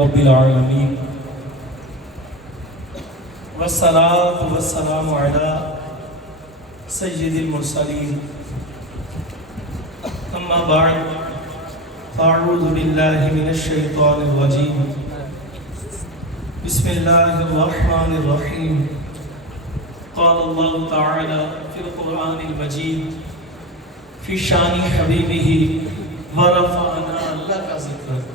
رب العالمين والصلاة والسلام على سيد المرسلين أما بعد فأعوذ بالله من الشيطان الرجيم بسم الله الرحمن الرحيم قال الله تعالى في القرآن المجيد في شان حبيبه ورفعنا لك ذكرك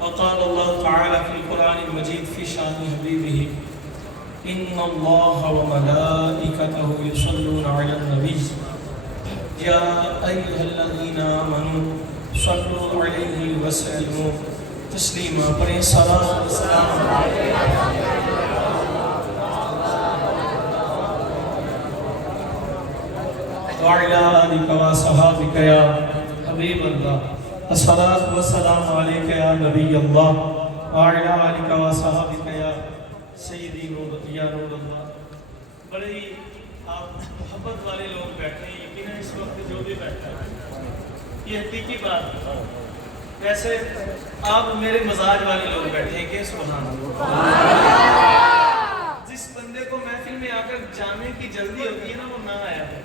وقال الله تعالى في القرآن المجيد في شان حبيبه إن الله وملائكته يصلون على النبي يا أيها الذين آمنوا صلوا عليه وسلموا تسليما پڑھیں صلاة والسلام وعلى آلك وصحابك يا حبيب الله الصلاة والسلام عليك يا نبي الله وعلى آلك وصحابك يا سيدي یا نور اللہ. بڑے ہی آپ محبت والے لوگ بیٹھے ہیں، یقیناً اس وقت جو بھی بیٹھا ہے یہ حقیقی بات ہے. ویسے آپ میرے مزاج والے لوگ بیٹھے ہیں کہ سبحان اللہ. جس بندے کو محفل میں آ کر جانے کی جلدی ہوتی ہے نا وہ نہ آیا ہے.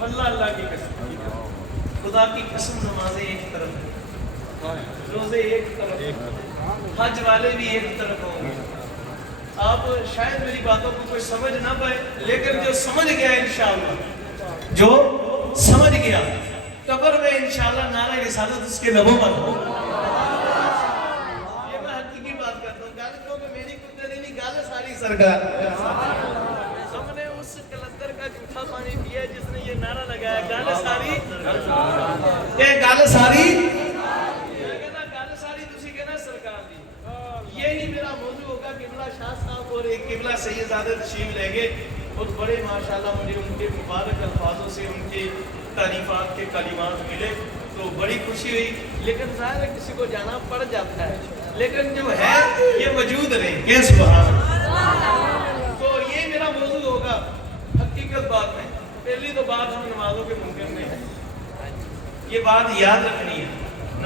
واللہ اللہ کی قسم، خدا کی قسم، نمازیں ایک طرف، روزے ایک طرف، حج والے بھی ایک طرف ہوں گے. آپ شاید میری باتوں کو کوئی سمجھ نہ پائے، لیکن جو سمجھ گیا انشاءاللہ، جو سمجھ گیا قبر میں انشاءاللہ نعرہ رسالت اس کے لبوں پر ہو. یہ میں حقیقی بات کرتا ہوں. گل کو کہ میری کتے نہیں گل ساری سرکار. ہم نے اس کلندر کا جھوٹا پانی پیا جس نے یہ نعرہ لگایا گل ساری، یہ گل ساری، میں کہنا گل ساری تسی کہنا سرکار دی. یہی میرا موضوع ہوگا. قبلہ شاہ صاحب اور ایک قبلہ سید زادہ تشریف لے گئے اور بڑے ماشاءاللہ مجھے ان کے مبارک الفاظوں سے ان کے تعریفات کے کلمات ملے تو بڑی خوشی ہوئی. لیکن ظاہر ہے کسی کو جانا پڑ جاتا ہے، لیکن جو ہے یہ وجود رہے. کہ سبحان اللہ. تو یہ میرا موضوع ہوگا. حقیقت بات ہے، پہلی تو بات ہم نمازوں کے منکر میں ہے، یہ بات یاد رکھنی ہے.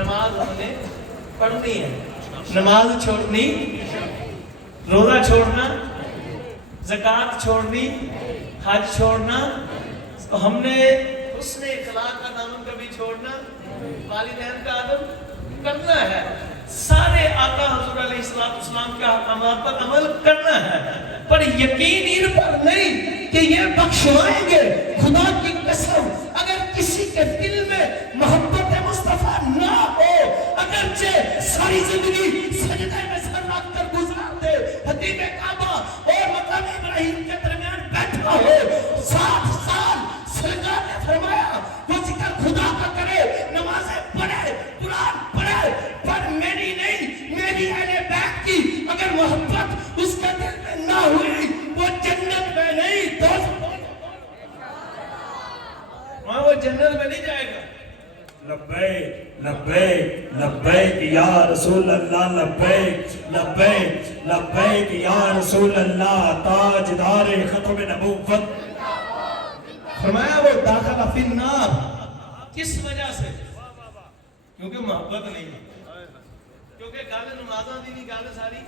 نماز ہم نے پڑھنی ہے، نماز چھوڑنی، روزہ چھوڑنا، زکوٰۃ چھوڑنی، حج چھوڑنا، ہم نے حسن اخلاق کا دامن کبھی چھوڑنا، والدین کا ادب کرنا ہے، سارے آقا حضور علیہ السلام کے احکامات پر عمل کرنا ہے، پر یقین ان پر نہیں کہ یہ بخشوائیں گے. خدا کی قسم اگر کسی کے دل میں محبت مصطفیٰ نہ ہو، اگرچہ ساری زندگی سجدہ میں سر رکھ کر گزار دے، حدیب کعبہ اور مقام ابراہیم کے درمیان بیٹھا ہو، 60 سال سرکار نے فرمایا وہ ذکر خدا کا کرے، نمازیں پڑھے، قرآن پڑھے، پر میری نہیں، میری اہل بیت کی اگر محبت اس کے دل میں نہ ہوئی وہ جنت میں نہیں، وہاں وہ جنت میں نہیں جائے گا. لبیک لبیک لبیک یا رسول اللہ، لبیک لبیک لبیک یا رسول اللہ، تاجدار ختم نبوت. فرمایا وہ داخل فی النار. کس وجہ سے؟ کیونکہ محبت نہیں ہے. کیونکہ گل نمازاں دی نہیں گل ساری،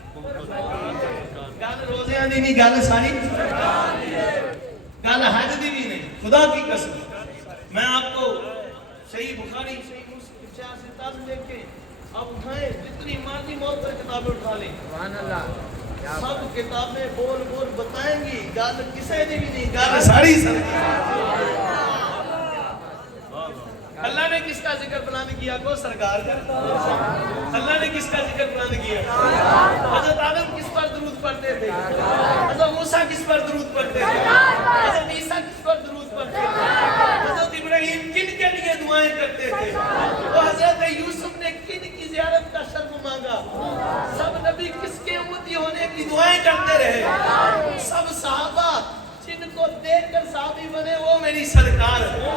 گل روزیاں دی نہیں گل ساری، گل حج دی بھی نہیں. خدا کی قسم میں آپ کو صحیح بخاری، صحیح مسلم 86 دیکھ کے آپ اٹھائیں، جتنی مرضی موت پر کتابیں اٹھا لیں، سب کتابیں بول بول بتائیں گی گل کسے دی بھی نہیں، گل ساری سرکار. اللہ نے کس کا ذکر بلند کیا کو سرکار کا. اللہ نے کس کا ذکر بلند کیا؟ حضرت آدم کس پر درود پڑھتے تھے؟ حضرت موسیٰ کس پر درود پڑھتے تھے؟ حضرت عیسیٰ کس پر درود پڑھتے تھے؟ حضرت ابراہیم کن کے لیے دعائیں کرتے تھے؟ وہ حضرت یوسف نے کن کی زیارت کا شرف مانگا؟ سب نبی کس کے امتی ہونے کی دعائیں کرتے رہے؟ سب صحابہ جن کو دیکھ کر صحابی بنے وہ میری سرکار ہے.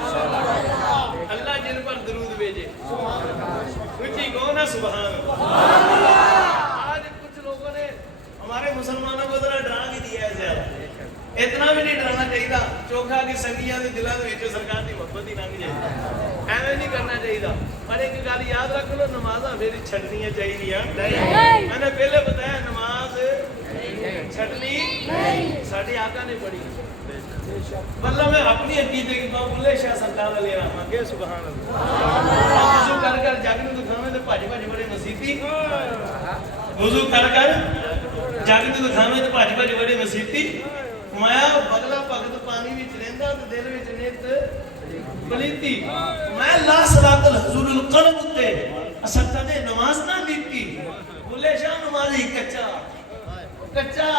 اللہ جن پر درود بھیجے، اونچی کہو نا سبحان اللہ. آج کچھ لوگوں نے ہمارے مسلمانوں کو ذرا ڈرا بھی دیا ہے زیادہ. اتنا بھی نہیں ڈرانا چاہیے. چوکھا کی سنگیاں دے دلاں دے وچ سرکار دی محبت ہی لنگ جائے. ایویں نہیں کرنا چاہیے پر ایک گل یاد رکھ لو نمازاں میری چھڈنیاں چاہیے نہیں میں نے پہلے بتایا نماز چھڈنی ساڈے آقا نے پڑھی واللہ میں اپنی عقیدے کی بات بلے شاہ سرکار علیہ رحمہ کے سبحان اللہ وضو کر کر جگ نوں دکھاویں تے بھج بھج بڑے مسیتی وضو کر کر جگ نوں دکھاویں تے بھج بھج بڑے مسیتی مایا بگلا بھگت پانی وچ رہندا تے دل وچ نیت پلیتی میں لا صلاۃ الحضور القلب تے استا دے نماز نہ دیتی بلے شاہ نمازی کچا کچا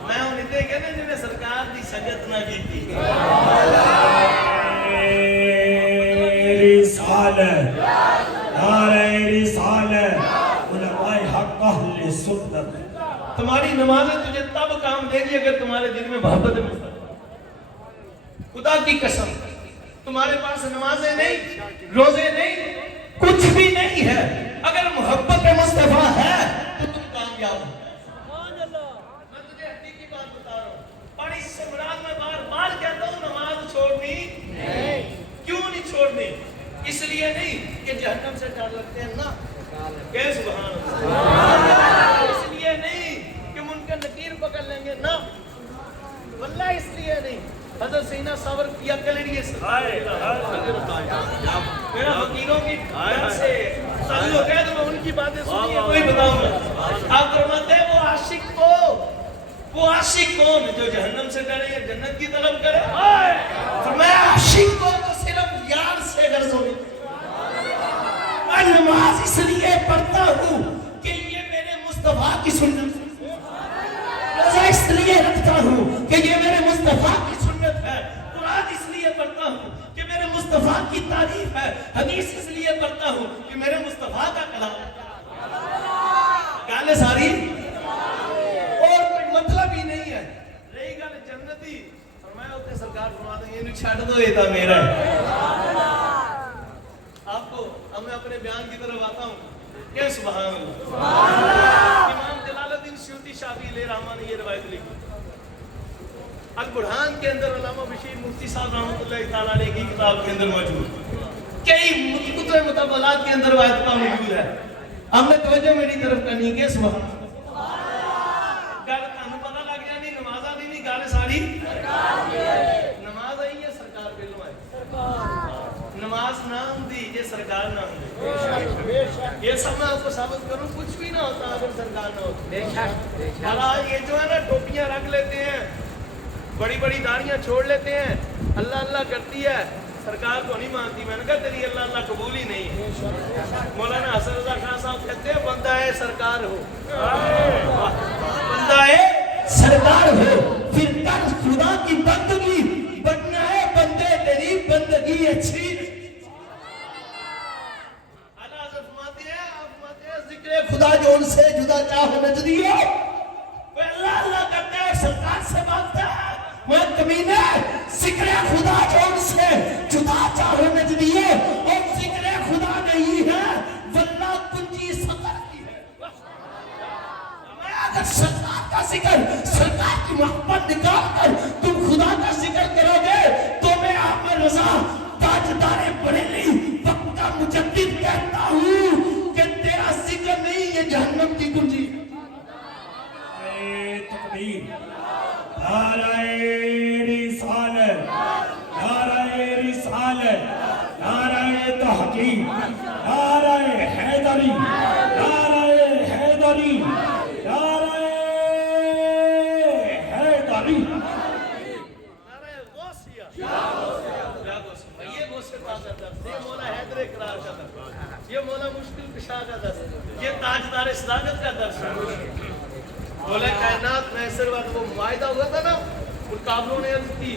میں ہوں اتنے کہنے جنہیں سرکار دی سجت نہ کیتی رسالت نعرہ رسالت علماء حق اہل سنت تمہاری نمازیں تجھے تب کام دے گی اگر تمہارے دل میں محبت مصطفیٰ خدا کی قسم تمہارے پاس نمازیں نہیں روزے نہیں کچھ بھی نہیں ہے اگر محبت مصطفیٰ ہے تو تم کامیاب ہو اور اس سے مراد میں بار بار کہتا ہوں نماز چھوڑنی کیوں نہیں چھوڑنی اس لیے نہیں کہ جہنم سے ڈر لگتے ہیں نا کہ سبحان اللہ اس لیے نہیں کہ منکر نکیر پکڑ لیں گے نا واللہ اس لیے نہیں حضرت سینہ صبر کیا کلیڈیے سے میرا فقیروں کی طرف سے ساتھی ہو گیا تو میں ان کی باتیں سنی ہے کوئی بتاؤں گا آپ فرماتے ہیں وہ عاشق کون جو جہنم سے ڈرے یا جنت کی طلب کرے فرمایا عاشق کو تو صرف یار سے غرض ہوئی میں نماز اس لیے پڑھتا ہوں کہ یہ میرے مصطفیٰ کی سنت ہے روزہ اس لیے رکھتا ہوں کہ یہ میرے مصطفیٰ کی سنت ہے قرآن اس لیے پڑھتا ہوں کہ میرے مصطفیٰ کی تعریف ہے حدیث اس لیے پڑھتا ہوں کہ میرے مصطفیٰ کا کلام گالے ساری مطلب ہی نہیں ہے رہی گل جنتی فرمایا ہوتے سرکار فرما دیں یہ چھڑ دو یہ تھا میرا ہے آپ کو اب میں اپنے بیان کی طرف آتا ہوں کہ سبحان اللہ امام جلال الدین سیوطی شافعی علیہ رحمہ نے یہ روایت لکھی البرہان کے اندر علامہ بشیر مفتی صاحب رحمۃ اللہ تعالیٰ علیہ کی کتاب کے اندر موجود کئی کتب مطالعات کے اندر روایت کا موجود ہے ہم نے توجہ میری طرف کرنی کہ سبحان اللہ ساری نماز آئی ہے سرکار پہلو ہے نماز نہ ہوتی یہ سرکار نہ ہوتی یہ سب میں آپ کو ثابت کروں کچھ بھی نہ ہوتا اگر سرکار نہ ہوتی اور یہ جو ہے نا ٹوپیاں رکھ لیتے ہیں بڑی بڑی داڑیاں چھوڑ لیتے ہیں اللہ اللہ کرتی ہے سرکار کو نہیں مانتی میں نے کہا تیری اللہ اللہ قبول ہی نہیں ہے مولانا حسن رضا خان صاحب کہتے ہیں بندہ ہے سرکار ہو بندہ ہے سرکار ہو پھر کر خدا کی بندگی بننا ہے بندے تیری بندگی اچھی اللہ حضرت فرماتے ہیں ذکر خدا جو ان سے جدا چاہو نہ جدیو وہ اللہ اللہ کرتا ہے سرکار سے مانگتا ہے وہ کمینے ذکر خدا جو ان سے جدا چاہو نہ جدیو اور ذکر خدا نہیں ہے واللہ کنجی سفر کی ہے میں اگر سرکار کا ذکر سرکار کی محبت نکال کر تم خدا کا ذکر کرو گے تو میں عامر رضا تاجدار بریلی وقت کا مجدد کہتا ہوں کہ تیرا ذکر نہیں یہ جہنم کی کنجی تکبیر نعرہ رسالت نعرہ رسالت نعرہ تحقیق نعرہ حیدری نعرہ حیدری یہ مولا مشکل کشا کا درس یہ تاجدار صداقت کا درس ہے مولا کائنات میں سر وقت وہ معاہدہ ہوا تھا نا ان کافروں نے عرض کی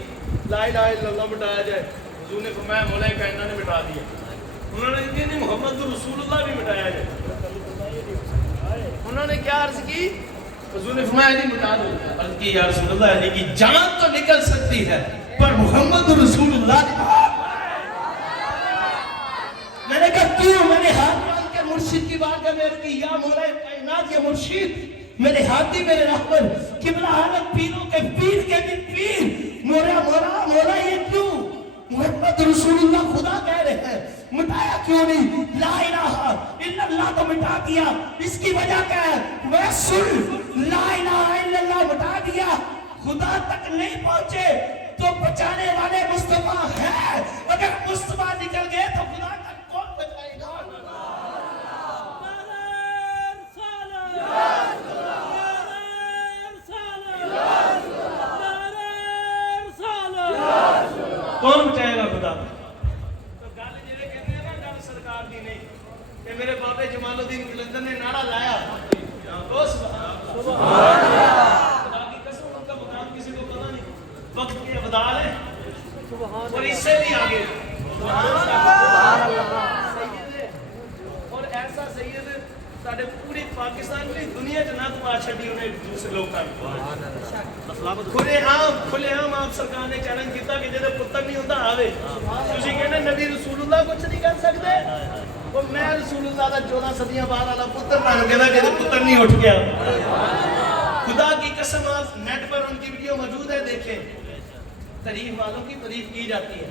لا الہ الا اللہ مٹایا جائے حضور نے فرمایا مولا کائنات نے مٹا دیا انہوں نے کہا نہیں محمد رسول اللہ بھی مٹایا جائے انہوں نے کیا عرض کی حضور نے فرمایا علی مٹا دو عرض کی یا رسول اللہ علی کی جان تو نکل سکتی ہے پر محمد رسول اللہ میں نے کہا کیوں میں نے ہاتھ مان کے مرشد کی بات ہے میرے کی یا مولا کائنات یہ مرشد میرے ہاتھی میرے رہبر قبلہ عالم پیروں کے پیر کے بھی پیر مولا مولا مولا یہ کیوں محمد رسول اللہ خدا کہہ رہے ہیں، مٹایا کیوں نہیں؟ لا الہ الا اللہ تو مٹا دیا، اس کی وجہ کیا ہے؟ ویسل لا الہ الا اللہ مٹا دیا، خدا تک نہیں پہنچے تو بچانے والے مصطفیٰ ہیں، اگر مصطفیٰ نکل گئے تو خدا تک کون بچائے گا؟ کون بچائے گا خدا؟ تو گل جڑے کہتے ہیں نا گل سرکار دی نہیں کہ میرے بابے جمال الدین قلندر نے نعرہ لایا، تو سبحان اللہ، خدا کی قسم ان کا مقام کسی کو پتہ نہیں، وقت کے ابدال ہے اور اس سے بھی آگے سبحان اللہ، سید ہے اور ایسا سید ساڈے پوری پاکستان میں دنیا چ نہ تو چھڈی انہیں دوسرے لوگ کر کھلے عام آپ سرکار نے چیلنج کیتا کہ جے پتر نہیں ہوندا آوے، تسی کہنے نبی رسول اللہ کچھ نہیں کر سکتے، وہ میں رسول اللہ دا 14 صدیاں بعد والا پتر بن گیا جے پتر نہیں اٹھ گیا۔ خدا کی قسم آپ نیٹ پر ان کی ویڈیو موجود ہے، دیکھیں، تعریف والوں کی تعریف کی جاتی ہے،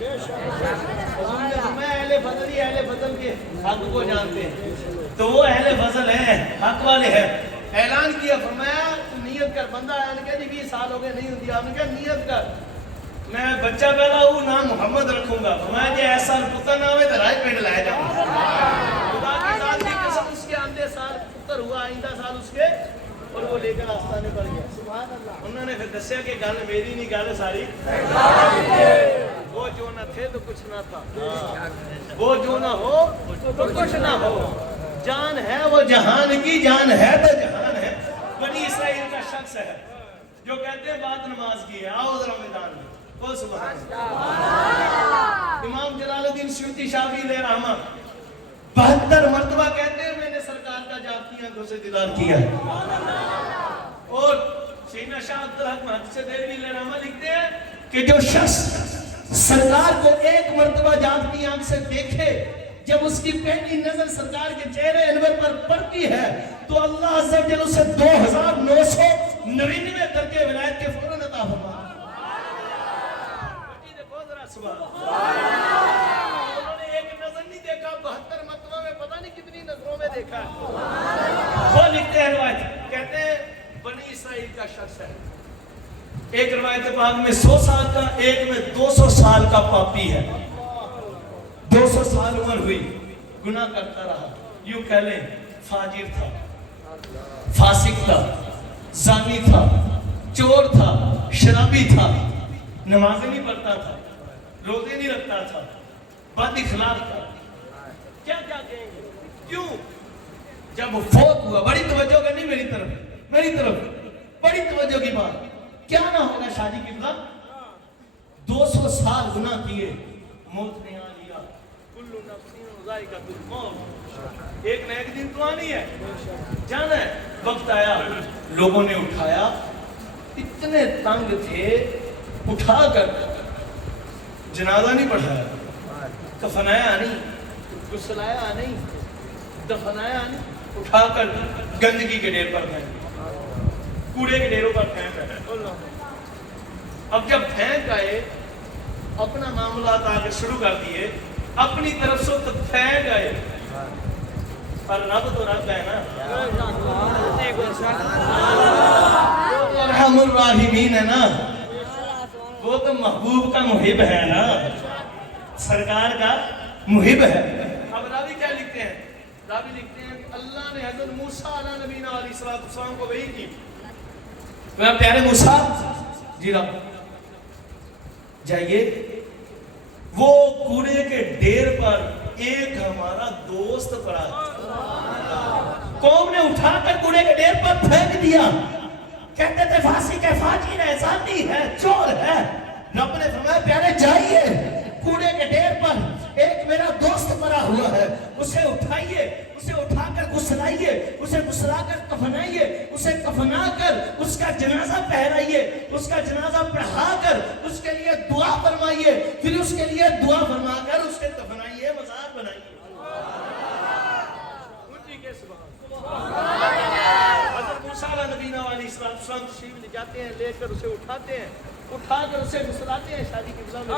میں اہل فضل ہی اہل فضل کے حق کو جانتے ہیں، تو وہ اہل فضل ہیں، حق والے ہیں۔ اعلان کیا، فرمایا نیت کر، بندہ آیا نے کہا جی 20 سال ہو گئے نہیں ہوتی، آپ نے کہا نیت کر میں بچہ پیدا ہوں نام محمد رکھوں گا، فرمایا جی ایسا پتر نہ ہوئے تو رائے پنڈ لائے جاؤں، خدا کی ذات کی قسم اس کے آندے سال پتر ہوا، آئندہ سال اس کے، اور وہ لے کر آستانے پر گیا، سبحان اللہ۔ انہوں نے پھر دسیا کہ گل میری نہیں، گل ساری، وہ جو نہ تھے تو کچھ نہ تھا، وہ جو نہ ہو تو کچھ نہ ہو، جان ہے وہ جہان کی، جان ہے تو جہان ہے۔ بنی اسرائیل کا شخص ہے جو کہتے ہیں بات نماز کی ہے، آؤ ذرا میدان میں، وہ سبحان اللہ۔ امام جلال الدین سیوطی شافعی علیہ رحمہ 72 مرتبہ کہتے ہیں میں نے سرکار کا جاگتی آنکھوں سے دیدار کیا ہے، اور سیدنا شاہ عبدالحق محدث دہلوی علیہ رحمہ لکھتے ہیں کہ جو شخص سرکار کو ایک مرتبہ جاگتی آنکھ سے دیکھے، جب اس کی پہلی نظر سرکار کے چہرے انور پر پڑتی ہے تو اللہ عز و جل اسے 2999 درجے ولایت کے فوراً عطا فرماتا ہے۔ انہوں نے ایک نظر نہیں دیکھا، 72 مرتبہ میں پتہ نہیں کتنی نظروں میں دیکھا ہے۔ وہ لکھتے ہیں روایت، کہتے ہیں بنی اسرائیل کا شخص ہے، ایک روایت پاک میں 100 سال کا، ایک میں 200 سال کا پاپی ہے، 200 سال عمر ہوئی، گناہ کرتا رہا، یوں کہہ لیں فاجر تھا، فاسق تھا، زانی تھا، چور تھا، شرابی تھا، نمازیں نہیں پڑھتا تھا، روزے نہیں رکھتا تھا، بد اخلاق تھا، کیا کیا کہیں گے؟ کیوں؟ جب وہ فوت ہوا، بڑی توجہ کرنی میری طرف بڑی توجہ کی بات، کیا نہ ہوگا شادی کی بات، 200 سال گناہ کیے، موت نے آ لیا، کل نفس ذائقۃ الموت، ایک نہ ایک دن تو آنی ہے، جانا ہے، وقت آیا، لوگوں نے اٹھایا، اتنے تنگ تھے، اٹھا کر جنازہ نہیں پڑھایا، کفنایا نہیں، غسلایا نہیں، دفنایا نہیں، اٹھا کر گندگی کے ڈھیر پر پھینک، کوڑے کے ڈھیروں پر پھینک آئے۔ اب جب پھینک آئے، اپنا معاملات آگے شروع کر دیے، اپنی طرف سے تو پھینک آئے، پر رب تو رب ہے نا، ارحم الراحمین ہے نا، وہ تو محبوب کا محب ہے نا، سرکار کا محب ہے۔ اب راوی کیا لکھتے ہیں؟ راوی لکھتے ہیں کہ اللہ نے حضرت موسیٰ علیہ نبینا علیہ السلام کو وحی کی، میں پیارے موسیٰ جی رب جائیے، وہ کوڑے کے ڈھیر پر ایک ہمارا دوست پڑا، قوم نے اٹھا کر کوڑے کے ڈھیر پر پھینک دیا، کہتے تھے فاسق ہے، فاجر ہے، زانی ہے، چور ہے۔ رب نے فرمایا پیارے جائیے، کوڑے کے ڈھیر پر ایک میرا دوست مرا ہوا ہے، اسے اٹھائیے، اسے اٹھا کر غسلائیے، اسے غسلا کر کفنائیے، اسے کفنا کر اس کا جنازہ پہرائیے، اس کا جنازہ پڑھا کر اس کے لیے دعا فرمائیے، پھر اس کے لیے دعا فرما کر اس کے دفنائیے، مزار بنائیے۔ حضرت موسیٰ علیہ نبینا علیہ السلام تشریف لے جاتے ہیں، لے کر اسے اٹھاتے ہیں، اٹھا کر اسے غسلاتے ہیں، شادی کی بلا میں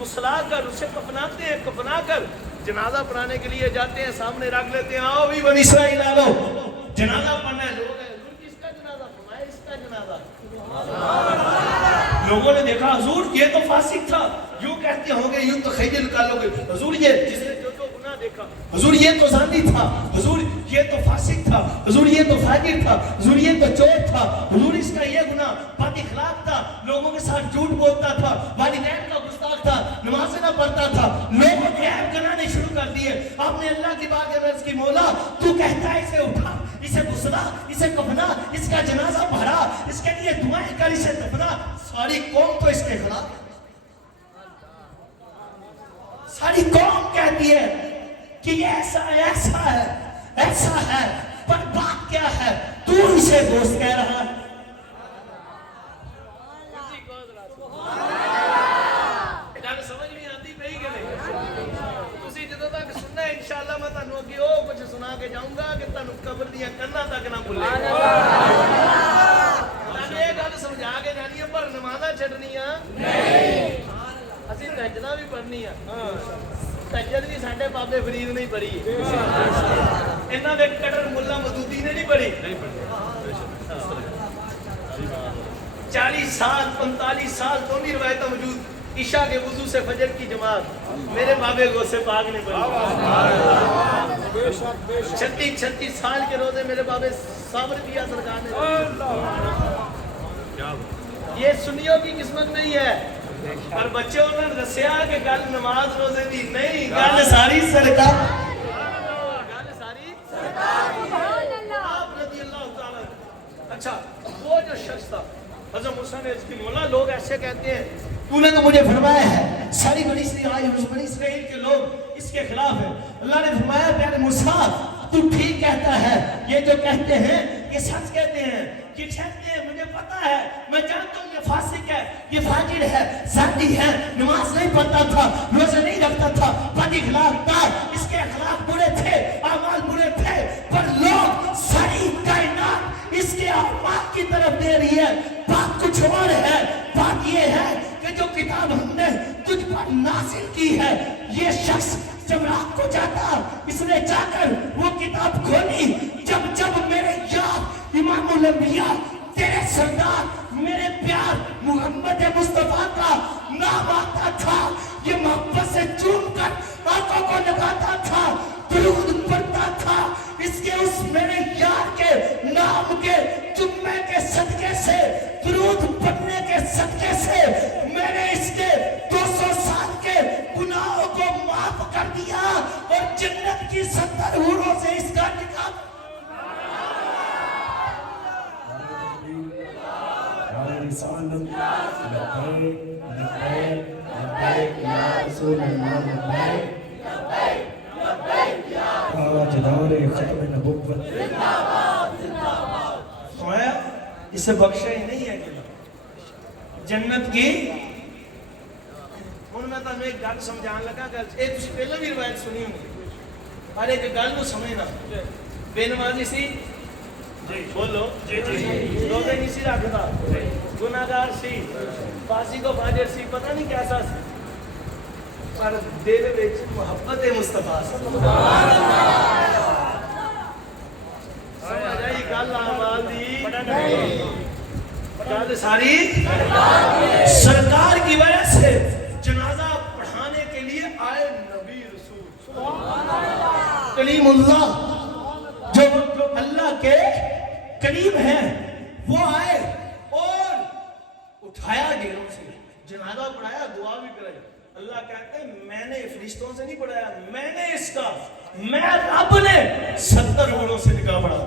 کسلا کر اسے کفناتے ہیں, کفنا کر جنازہ پڑھانے کے لیے جاتے ہیں, سامنے رکھ لیتے ہیں, آؤ بھی بنی اسرائیل آ لو جنازہ پڑھنا ہے. لوگ ہیں حضور کس کا جنازہ پڑھنا ہے, اس کا جنازہ. لوگوں نے دیکھا حضور یہ تو فاسق تھا, یوں کہتے ہوں گے, یوں تو خیل نکالو گے, حضور یہ جس نے جو گناہ دیکھا, حضور یہ تو زانی تھا, حضور یہ تو فاسق تھا, حضور یہ تو فاجر تھا, حضور یہ تو چور تھا, حضور اس کا یہ گناہ بد اخلاق تھا, لوگوں کے ساتھ جھوٹ بولتا تھا, والدین کا گستاخ تھا, نمازیں نہ پڑھتا تھا. لوگوں نے عیب گنانے شروع کر دیے. آپ نے اللہ کی بات عرض کی, مولا تو کہتا ہے اسے اٹھا, اسے غسلا, اسے کفنا, اس کا جنازہ پڑھا, اس کے لیے دعائیں کر, اسے دفنا. ساری قوم تو اس کے خلاف ہے, ساری قوم کہتی ہے کہ یہ ایسا ہے, ایسا ہے, ایسا ہے, پر بات کیا ہے, تو اسے دوست کہہ رہا ہے. گل سمجھ نہیں آتی پئی کہ نہیں؟ تسی جدوں تک سننا ہے انشاءاللہ میں تانوں اگے او کچھ سنا کے جاؤں گا کہ تانوں قبر دیاں کناں تک نہ بھولے. تانوں یہ گل سمجھا کے جانی ہے, پر نمازاں چھڈنیاں نہیں, اسی تہجداں بھی پڑھنیاں. تہجد بھی ساڈے بابے فرید نہیں پڑھی, انہاں دے کٹر ملا مودودی نے نہیں پڑھی. 40 سال 45 سال دونوں روایتیں موجود, عشاء کے وضو سے فجر کی جماعت میرے بابے غوث پاک نے پڑھی. 36 سال کے روزے میرے بابے صابر کیا سرکار نے. یہ سنیوں کی قسمت نہیں ہے, پر بچوں نے دسیا کہ گل نماز روزے دی نہیں, گل ساری سرکار, گل ساری آپ رضی اللہ تعالی. اچھا وہ جو شخص تھا حضرت موسیٰ نے اس کی, مولا لوگ ایسے کہتے ہیں, تو نے تو مجھے فرمایا ہے ساری بنی اسرائیل کے لوگ اس کے خلاف ہیں. اللہ نے فرمایا پیارے موسیٰ تو ٹھیک کہتا ہے, یہ جو کہتے ہیں یہ سچ کہتے ہیں, کہ کہتے ہیں مجھے پتا ہے, میں جانتا ہوں یہ فاسق ہے, یہ فاجر ہے, زانی ہے, نماز نہیں پڑھتا تھا, روزے نہیں رکھتا تھا, بد اخلاق تھا, اس کے اخلاق برے تھے, اعمال برے تھے, پر لوگ ساری کائنات اس کے اعمال کی طرف دے رہی ہے. بات کچھ اور ہے, بات یہ ہے کہ جو کتاب ہم نے تجھ پر نازل کی ہے, یہ شخص جب رات کو جاتا, اس نے جا کر وہ کتاب کھولی, جب میرے یار امام الانبیاء تیرے سردار میرے پیار محمد مصطفیٰ کا نام آتا تھا, یہ محبت سے چوم کر آنکھوں کو لگاتا تھا, درود پڑھتا تھا, اس کے اس میرے یار کے نام کے جمعے کے صدقے سے, درود پڑھنے کے صدقے سے میں نے اس کے 200 سال کے گناہوں کو معاف کر دیا, اور جنت کی 70 حوروں سے اس کا نکاح. اسے بخشا ہی نہیں ہے کہ جنت کی. ہوں میں تمہیں ایک گل سمجھان لگا, ایک تسی پہلے بھی روایت سنی ہوگی, ہر ایک گل کو سمجھنا. بے نمازی سی, بولو, روزے نہیں سی رکھتا, گناہگار سی, فاسق و فاجر سی, پتہ نہیں کیسا سی, پر دل وچ محبت مصطفیٰ سبحان اللہ. سمجھ آئی گل اعمال دی, گل ساری سرکار کی وجہ سے جنازہ پڑھانے کے لیے آئے نبی رسول کلیم اللہ, جو اللہ کے کلیم ہیں, وہ آئے اور اٹھایا ڈیروں سے, جنازہ پڑھایا, دعا بھی کرائی. اللہ کہتے ہیں میں نے فرشتوں سے نہیں پڑھایا, میں نے اس کا, میں رب نے 70 حوروں سے نکاح پڑھا.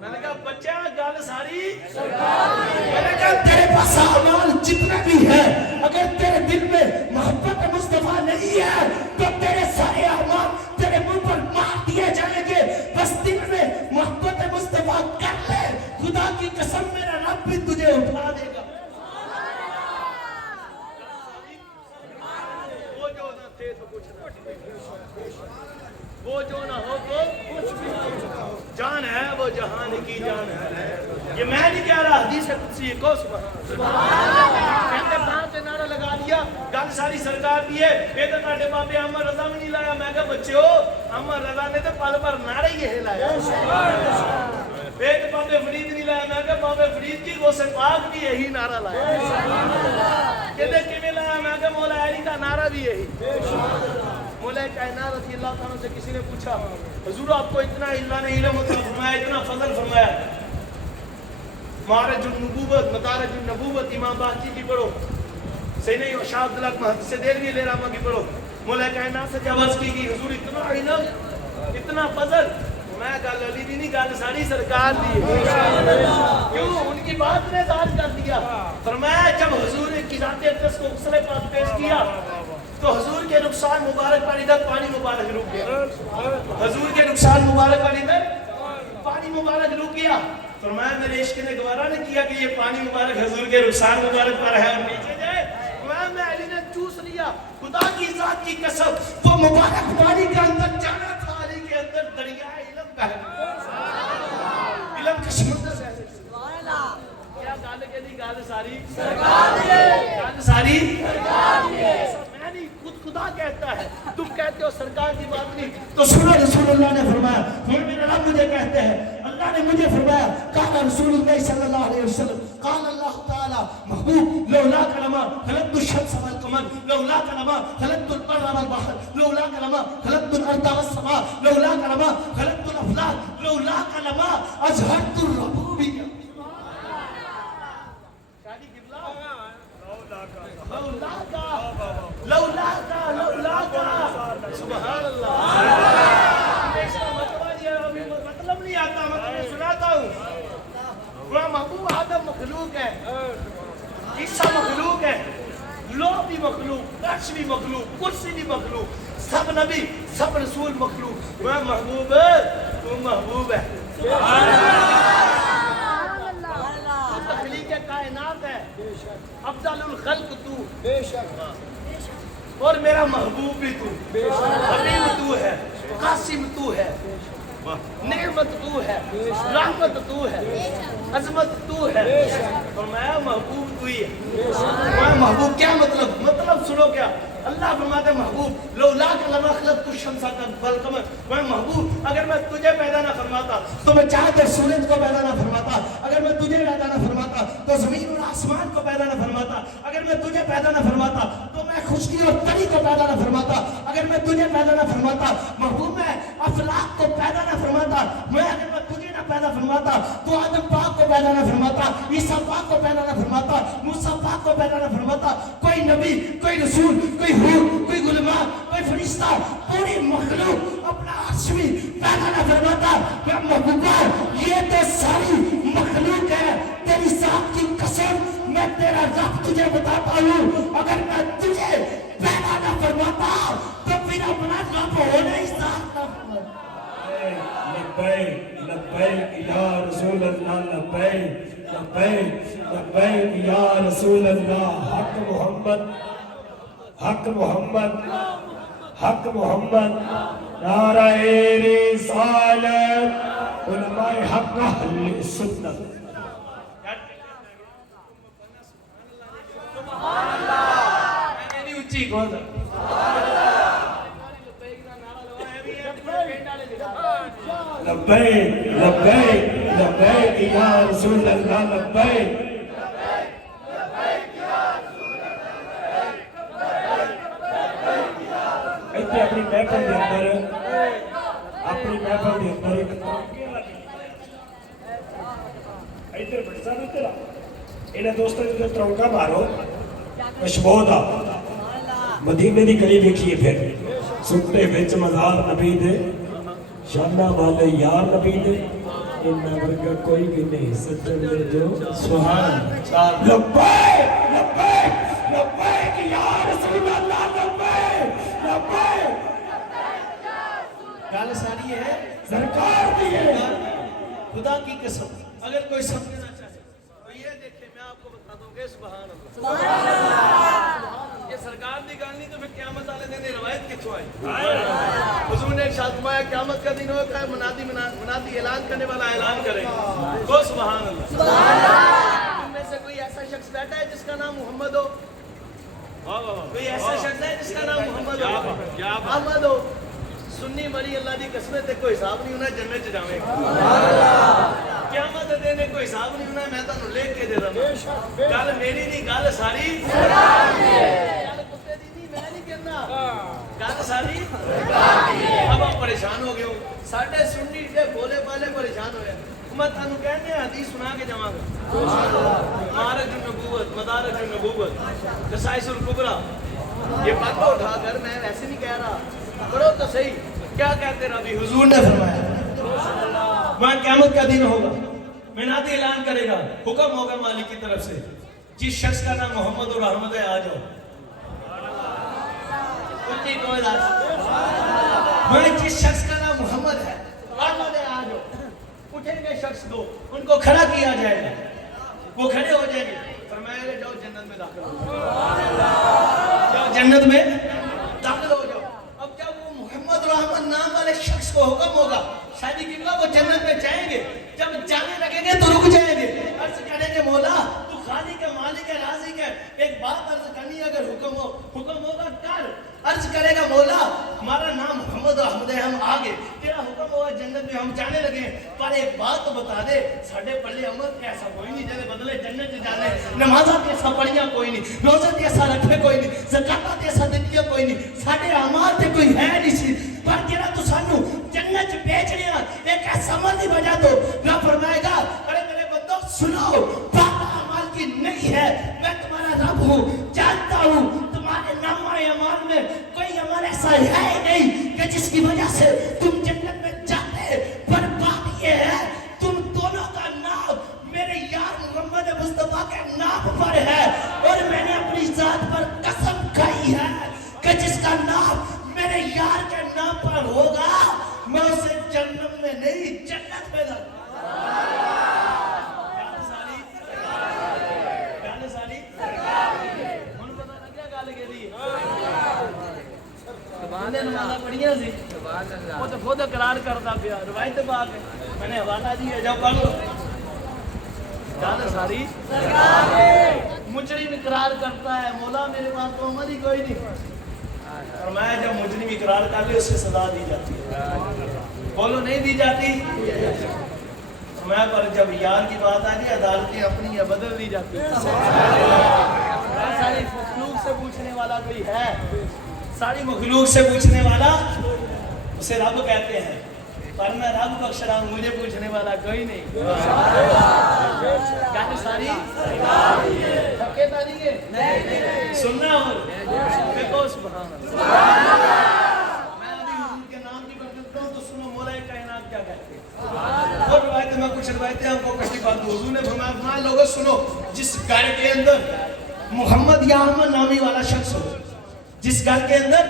میں نے کہا بچہ گل ساری, میں نے کہا تیرے پاس اعمال جتنا بھی ہے, اگر تیرے دل میں محبت مصطفیٰ نہیں ہے تو تیرے سارے اعمال تیرے منہ پر مار دیے جائیں گے. بس دل میں محبت مصطفیٰ کر لے, خدا کی قسم میرا رب بھی تجھے اٹھا دے گا. وہ جو نہ تھے تو کچھ نہ, وہ جو نہ ہو تو کچھ بھی نہ. جان ہے وہ جہان کی جان ہے, یہ میں نہیں کہہ رہا, حدیث قدسی کو سبحان اللہ. کہتے ہیں نعرہ لگا کیا گل ساری سرکار دی ہے یہ تو تہاڈے بابے احمد رضا بھی نہیں لایا میں کہا بچیو احمد رضا نے تو پل پر نعرہ ہی یہ لایا ایک بابے فرید نہیں لایا میں کہا بابے فرید کی غوث پاک بھی یہی نعرہ لایا کہتے کیویں لایا میں کہا مولا علی کا نعرہ بھی یہی مولا کائنات رضی اللہ تعالیٰ سے کسی نے پوچھا حضور آپ کو اتنا اللہ نے علم عطا فرمایا اتنا فضل فرمایا معارج النبوت مدارج النبوت امام باقی کی پڑھو سینہ شاہ عبداللہ محدث سے دیر بھی لے رہا کی پڑھو مولا کائنات سے جواز کی گئی حضور اتنا علم اتنا فضل میں گل علی دی نہیں گل ساری سرکار دی کیوں ان کی بات نے ذات کر دیا فرمایا جب حضور کی ذات اقدس کو غسل پاک پیش کیا تو حضور کے رخسار مبارک پر ادھر پانی مبارک رک گیا حضور کے رخسار مبارک پر ادھر پانی مبارک رک گیا فرمایا میرے عشق نے گوارا نے کیا کہ یہ پانی مبارک حضور کے رخسار مبارک پر ہے اور نیچے جائے فرمایا میں علی نے چوس لیا خدا کی ذات کی قسم وہ مبارک پانی کے اندر جانا تھا علی کے اندر دریا علم بہہ علم کا سمندر بہہ کیا گل کے دی گل ساری سرکار دی گل ساری سرکار دی میں نہیں خود خدا کہتا ہے تم کہتے ہو سرکار کی بات نہیں تو سنو رسول اللہ نے فرمایا پھر میرے رب مجھے کہتے ہیں اللہ نے مجھے فرمایا قال رسول اللہ صلی اللہ علیہ وسلم قال اللہ تعالی محبوب لولا کلمہ خلقت الشمس والقمر لولا کلمہ خلقت البر والبحر لولا کلمہ خلقت الارض والسماء لولا کلمہ خلقت الافلاک لولا کلمہ اظہرت الربوبیہ سبحان اللہ مطلب نہیں آتا مطلب سناتا ہوں محبوب آدم مخلوق ہے عیسیٰ مخلوق ہے لو بھی مخلوق عرش بھی مخلوق کرسی بھی مخلوق سب نبی سب رسول مخلوق میں محبوب ہے تو محبوب ہے تخلیق کائنات ہے افضل الخلق تو بے شک اور میرا محبوب بھی تو حبیب تو ہے قاسم تو ہے نعمت تو ہے رحمت تو ہے عظمت تو ہے اور میں محبوب تو ہی ہے میں محبوب کیا مطلب سنو کیا اللہ فرماتا ہے محبوب لولا کلمہ خلقت الشمس والقمر میں محبوب اگر میں تجھے پیدا نہ فرماتا تو میں چاند اور سورج کو پیدا نہ فرماتا اگر میں تجھے پیدا نہ فرماتا تو زمین اور آسمان کو پیدا نہ فرماتا اگر میں تجھے پیدا نہ فرماتا تو میں خشکی اور تری کو پیدا نہ فرماتا اگر میں تجھے پیدا نہ فرماتا محبوب میں افلاک کو پیدا نہ فرماتا میں اگر میں تجھے نہ پیدا فرماتا تو آدم پاک کو پیدا نہ فرماتا عیسیٰ پاک کو پیدا نہ فرماتا موسیٰ پاک کو پیدا نہ فرماتا کوئی نبی کوئی رسول کوئی حور کوئی غلام کوئی فرشتہ پوری مخلوق اپنا عرش بھی پیدا نہ فرماتا میں محبوبہ یہ تو ساری مخلوق ہے تیری ذات کی قسم میں تیرا رب تجھے بتاتا ہوں اگر میں تجھے پیدا نہ فرماتا تو پھر اپنا رب ہونا ہی ذات نہ فرماتا لبیک لبیک یا رسول اللہ لبیک لبیک لبیک یا رسول اللہ حق محمد حق محمد حق محمد نعرہ رسالت علماء حق اہل سنت اچھی کون سا لبیک لبیک لبیک یا رسول اللہ لبیک ایتھے اپنی محفل دے اندر ایتھے بڑی صاحب ادھر انہاں دوستاں دے ترونکا مارو مشبوہ دا مدینے دی گلی ویکھیے پھر سکتے وچ مزار نبی دے شانہ والے یار نبی دے انہاں ورگا کوئی بھی نہیں سجن دے جو سبحان لبیک لبیک لبیک یا رسول اللہ لبیک لبیک گل ساری ہے سرکار دی ہے خدا کی قسم اگر کوئی سمجھنا چاہے تو یہ دیکھیں میں آپ کو بتا دوں گے سبحان اللہ یہ سرکار دی گل نہیں تو پھر قیامت والے دن روایت کتوں آئی حضور نے ارشاد فرمایا قیامت کا دن ہوتا ہے منادی اعلان کرنے والا اعلان کرے گو سبحان اللہ تم میں سے کوئی ایسا شخص بیٹھا ہے جس کا نام محمد ہو کوئی ایسا شخص ہے جس کا نام محمد ہو احمد ہو سنی مری اللہ دی قسمت ہے کوئی حساب نہیں ہونا جنت جاویں قیامت دے نے کوئی حساب نہیں ہونا میں تانوں لکھ کے دے داں گل میری نہیں گل ساری گل کتے دی نہیں میں نہیں کہنا گل ساری اب آپ پریشان ہو گئے ہو ساڈے سنی دے بولے بالے پریشان ہوئے میں تانوں کہنے حدیث سنا کے جاواں گا معارج النبوت مدارج النبوت قصائص الکبری یہ پردہ اٹھا کر میں ویسے نہیں کہہ رہا پڑھو تو صحیح کیا کہتے ربی حضور نے فرمایا وہاں قیامت کا دن ہوگا منادی اعلان کرے گا حکم ہوگا مالک کی طرف سے جس شخص کا نام محمد اور احمد ہے آ جاؤ جس شخص کا نام محمد ہے احمد ہے آ جاؤ اٹھیں گے شخص دو ان کو کھڑا کیا جائے گا وہ کھڑے ہو جائیں گے فرمایا جاؤ جنت میں داخل ہو جاؤ جنت میں داخل ہو جاؤ اب جب وہ محمد اور احمد نام والے شخص کو حکم ہوگا شادی کی وہ جنت میں جائیں گے جب جانے لگیں گے تو رک جائیں گے عرض کریں گے مولا تو خالق ہے مالک ہے رازق ہے ایک بات عرض کرنی ہے اگر حکم ہوگا کر عرض کرے گا مولا ہمارا نام محمد احمد ہے ہم آگے تیرا حکم ہوا جنت میں ہم جانے لگے پر ایک بات تو بتا دے ساڈے پلے عمل ایسا کوئی نہیں جے بدلے جنت جانے نمازاں ایسا پڑھیاں کوئی نہیں روزے ایسا رکھے کوئی نہیں زکات ایسا دنیا کوئی نہیں ساڈے اعمال تے کوئی ہے نہیں سی پر جڑا تو سانو جنت بیچ رہا ایک ایسا عمل دی وجہ تو نہ فرمائے گا ارے میرے بندو سنو بات اعمال کی نہیں ہے میں تمہارا رب ہوں جانتا ہوں تمہارے نام اعمال میں کوئی عمل ایسا ہے نہیں کہ جس کی وجہ سے تم جنت میں جاتے پر بات یہ ہے تم دونوں کا نام میرے یار محمد مصطفیٰ کے نام پر ہے اور میں نے اپنی ذات پر قسم کھائی ہے کہ جس کا نام میرے یار کے نام پر ہوگا میں اسے جنت میں نہیں جنت میں دوں وہ تو خود اقرار کرتا پیا روایت پاک ہے میں نے حوالہ دیا جب پڑھ لو گل ساری مجرم اقرار کرتا ہے مولا میرے پاس تو عمل ہی کوئی نہیں فرمایا جب مجرم اقرار کر لے اسے سزا دی جاتی ہے بولو نہیں دی جاتی فرمایا پر جب یار کی بات آ گئی عدالتیں اپنی بدل دی جاتی ہیں ساری مخلوق سے پوچھنے والا کوئی ہے ساری مخلوق سے پوچھنے والا اسے رب کہتے ہیں پر میں رب بخش رہا ہوں مجھے پوچھنے والا کوئی نہیں کہتے ساری تھکے تاری گے سننا ہو دیکھو سبحان اللہ میں ابھی حضور کے نام کی بات کرتا ہوں تو سنو مولا کائنات کیا کہتے ہیں اور روایتیں میں کچھ روایتیں آپ کو کٹی بات حضور نے فرمایا لوگوں سنو جس گھر کے اندر محمد یا احمد نامی والا شخص ہو جس گھر کے اندر